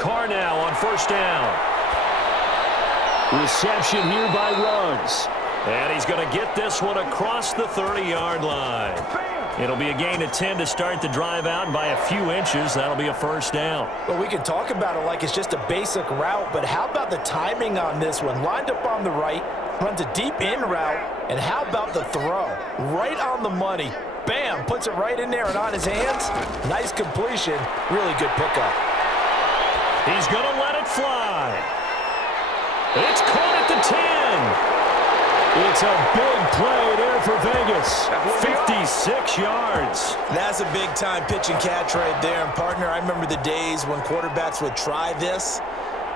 Carr now on first down. Reception here by Ruggs. And he's going to get this one across the 30-yard line. It'll be a gain of 10 to start the drive out, and by a few inches, that'll be a first down. Well, we can talk about it like it's just a basic route, but how about the timing on this one? Lined up on the right, runs a deep in route, and how about the throw? Right on the money. Bam, puts it right in there and on his hands. Nice completion, really good pickup. He's going to let it fly. It's caught at the 10. It's a big play there for Vegas. 56 yards. That's a big-time pitch and catch right there. And, partner, I remember the days when quarterbacks would try this.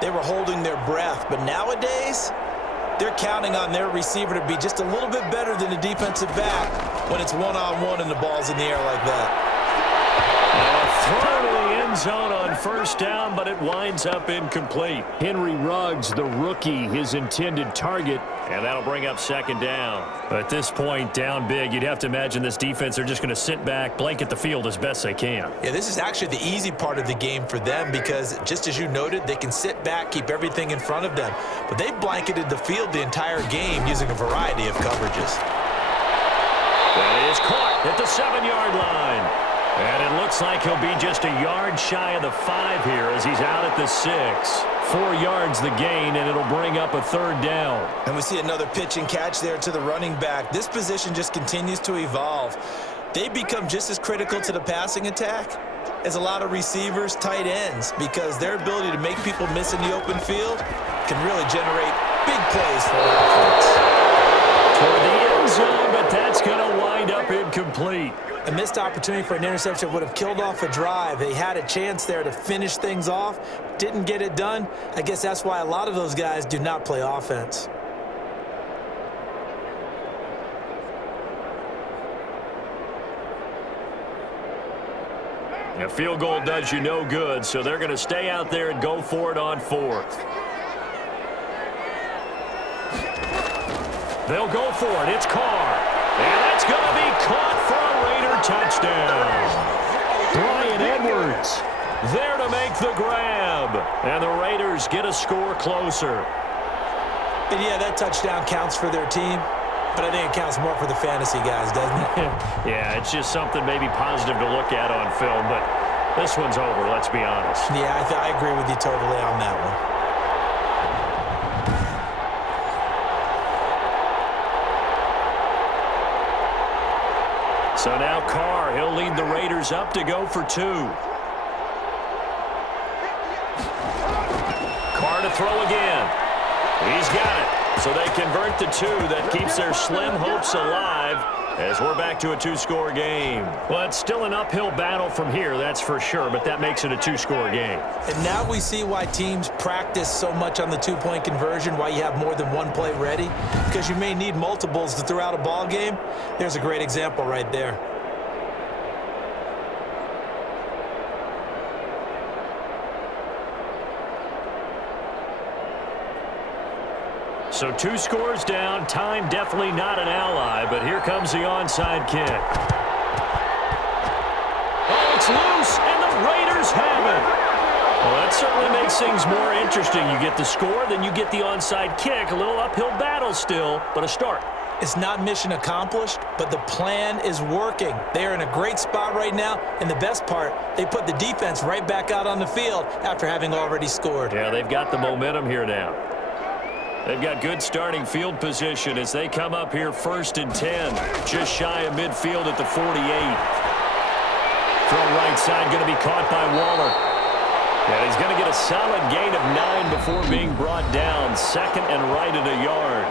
They were holding their breath. But nowadays, they're counting on their receiver to be just a little bit better than the defensive back when it's one-on-one and the ball's in the air like that. Throw to the end zone on first down, but it winds up incomplete. Henry Ruggs, the rookie, his intended target, and that'll bring up second down. At this point, down big, you'd have to imagine this defense, they're just going to sit back, blanket the field as best they can. Yeah, this is actually the easy part of the game for them because, just as you noted, they can sit back, keep everything in front of them. But they blanketed the field the entire game using a variety of coverages. That is caught at the 7-yard line. And it looks like he'll be just a yard shy of the 5 here as he's out at the 6. 4 yards the gain, and it'll bring up a third down. And we see another pitch and catch there to the running back. This position just continues to evolve. They become just as critical to the passing attack as a lot of receivers, tight ends, because their ability to make people miss in the open field can really generate big plays for the offense. Toward the end zone, but that's going to wind up incomplete. A missed opportunity for an interception would have killed off a drive. They had a chance there to finish things off, didn't get it done. I guess that's why a lot of those guys do not play offense. A field goal does you no good, so they're going to stay out there and go for it on fourth. They'll go for it. It's Carr. And that's going to be caught for a Raider touchdown. Bryan Edwards there to make the grab. And the Raiders get a score closer. And yeah, that touchdown counts for their team. But I think it counts more for the fantasy guys, doesn't it? Yeah, it's just something maybe positive to look at on film, but this one's over, let's be honest. Yeah, I agree with you totally on that one. So now Carr, he'll lead the Raiders up to go for two. Carr to throw again. He's got it. So they convert the two. That keeps their slim hopes alive as we're back to a two-score game. Well, it's still an uphill battle from here, that's for sure, but that makes it a two-score game. And now we see why teams practice so much on the two-point conversion, why you have more than one play ready, because you may need multiples to throw out a ball game. There's a great example right there. So two scores down, time definitely not an ally, but here comes the onside kick. Oh, it's loose, and the Raiders have it. Well, that certainly makes things more interesting. You get the score, then you get the onside kick. A little uphill battle still, but a start. It's not mission accomplished, but the plan is working. They are in a great spot right now, and the best part, they put the defense right back out on the field after having already scored. Yeah, they've got the momentum here now. They've got good starting field position as they come up here 1st and 10, just shy of midfield at the 48. Throw right side going to be caught by Waller. And he's going to get a solid gain of 9 before being brought down, second and right at a yard.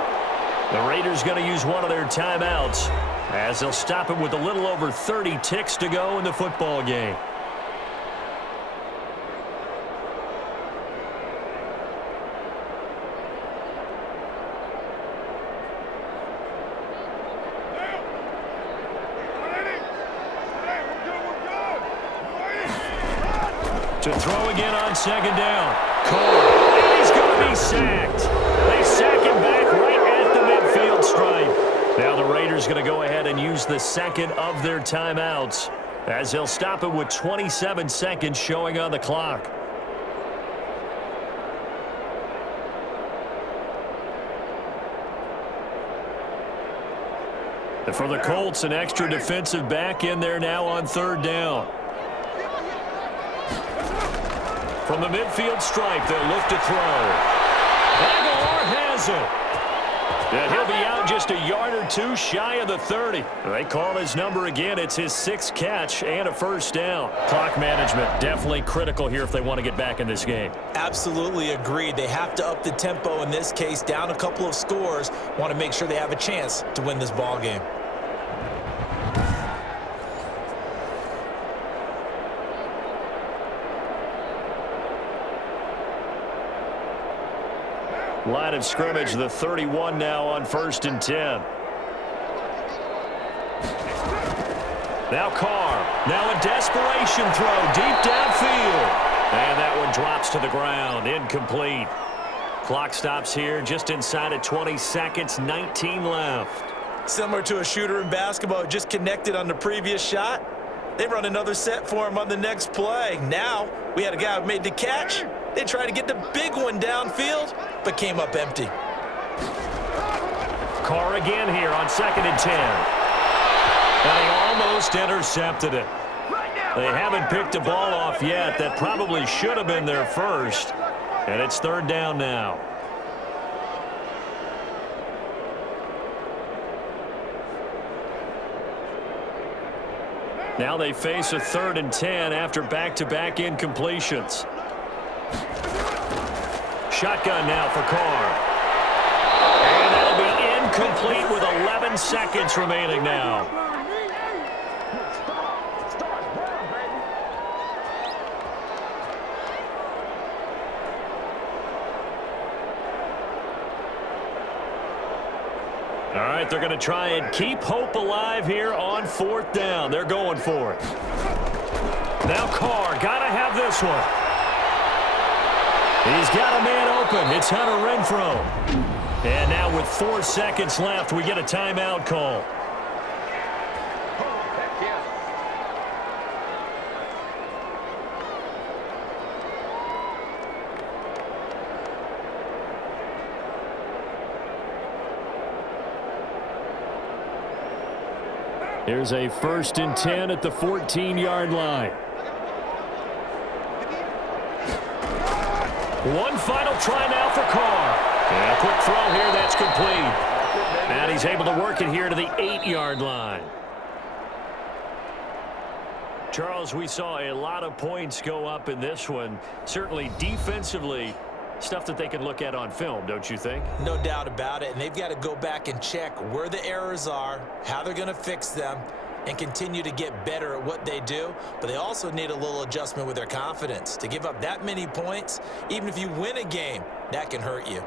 The Raiders going to use one of their timeouts as they'll stop it with a little over 30 ticks to go in the football game. To throw again on second down. Cole, and he's going to be sacked. They sack him back right at the midfield stripe. Now the Raiders going to go ahead and use the second of their timeouts as they'll stop it with 27 seconds showing on the clock. And for the Colts, an extra defensive back in there now on third down. From the midfield stripe, they'll look to throw. Aguilar has it. And he'll be out just a yard or two shy of the 30. They call his number again. It's his 6th catch and a first down. Clock management definitely critical here if they want to get back in this game. Absolutely agreed. They have to up the tempo in this case, down a couple of scores. Want to make sure they have a chance to win this ball game. Line of scrimmage, the 31 now on 1st and 10. Now Carr. Now a desperation throw deep downfield. And that one drops to the ground. Incomplete. Clock stops here just inside of 20 seconds. 19 left. Similar to a shooter in basketball, just connected on the previous shot. They run another set for him on the next play. Now we had a guy who made the catch. They tried to get the big one downfield, but came up empty. Carr again here on 2nd and 10. And he almost intercepted it. They haven't picked a ball off yet. That probably should have been their first. And it's third down now. Now they face a 3rd and 10 after back-to-back incompletions. Shotgun now for Carr. And that'll be incomplete with 11 seconds remaining now. All right, they're going to try and keep hope alive here on 4th down. They're going for it. Now Carr, gotta have this one. He's got a man open. It's Hunter Renfrow. And now with 4 seconds left, we get a timeout call. Here's a 1st and 10 at the 14-yard line. One final try now for Carr. And a quick throw here, that's complete. And he's able to work it here to the 8-yard line. Charles, we saw a lot of points go up in this one. Certainly defensively, stuff that they can look at on film, don't you think? No doubt about it, and they've got to go back and check where the errors are, how they're going to fix them, and continue to get better at what they do. But they also need a little adjustment with their confidence. To give up that many points, even if you win a game, that can hurt you.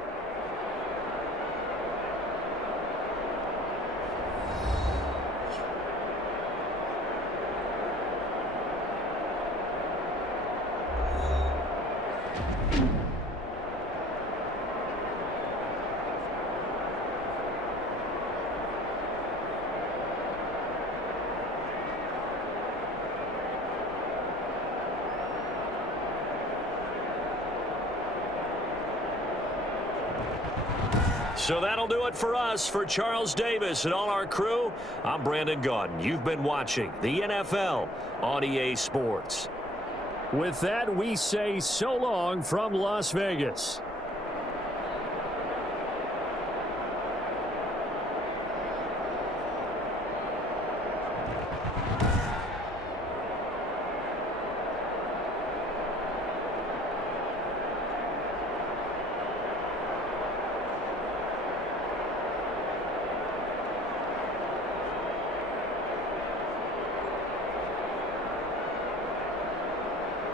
So that'll do it for us. For Charles Davis and all our crew, I'm Brandon Gaudin. You've been watching the NFL on EA Sports. With that, we say so long from Las Vegas.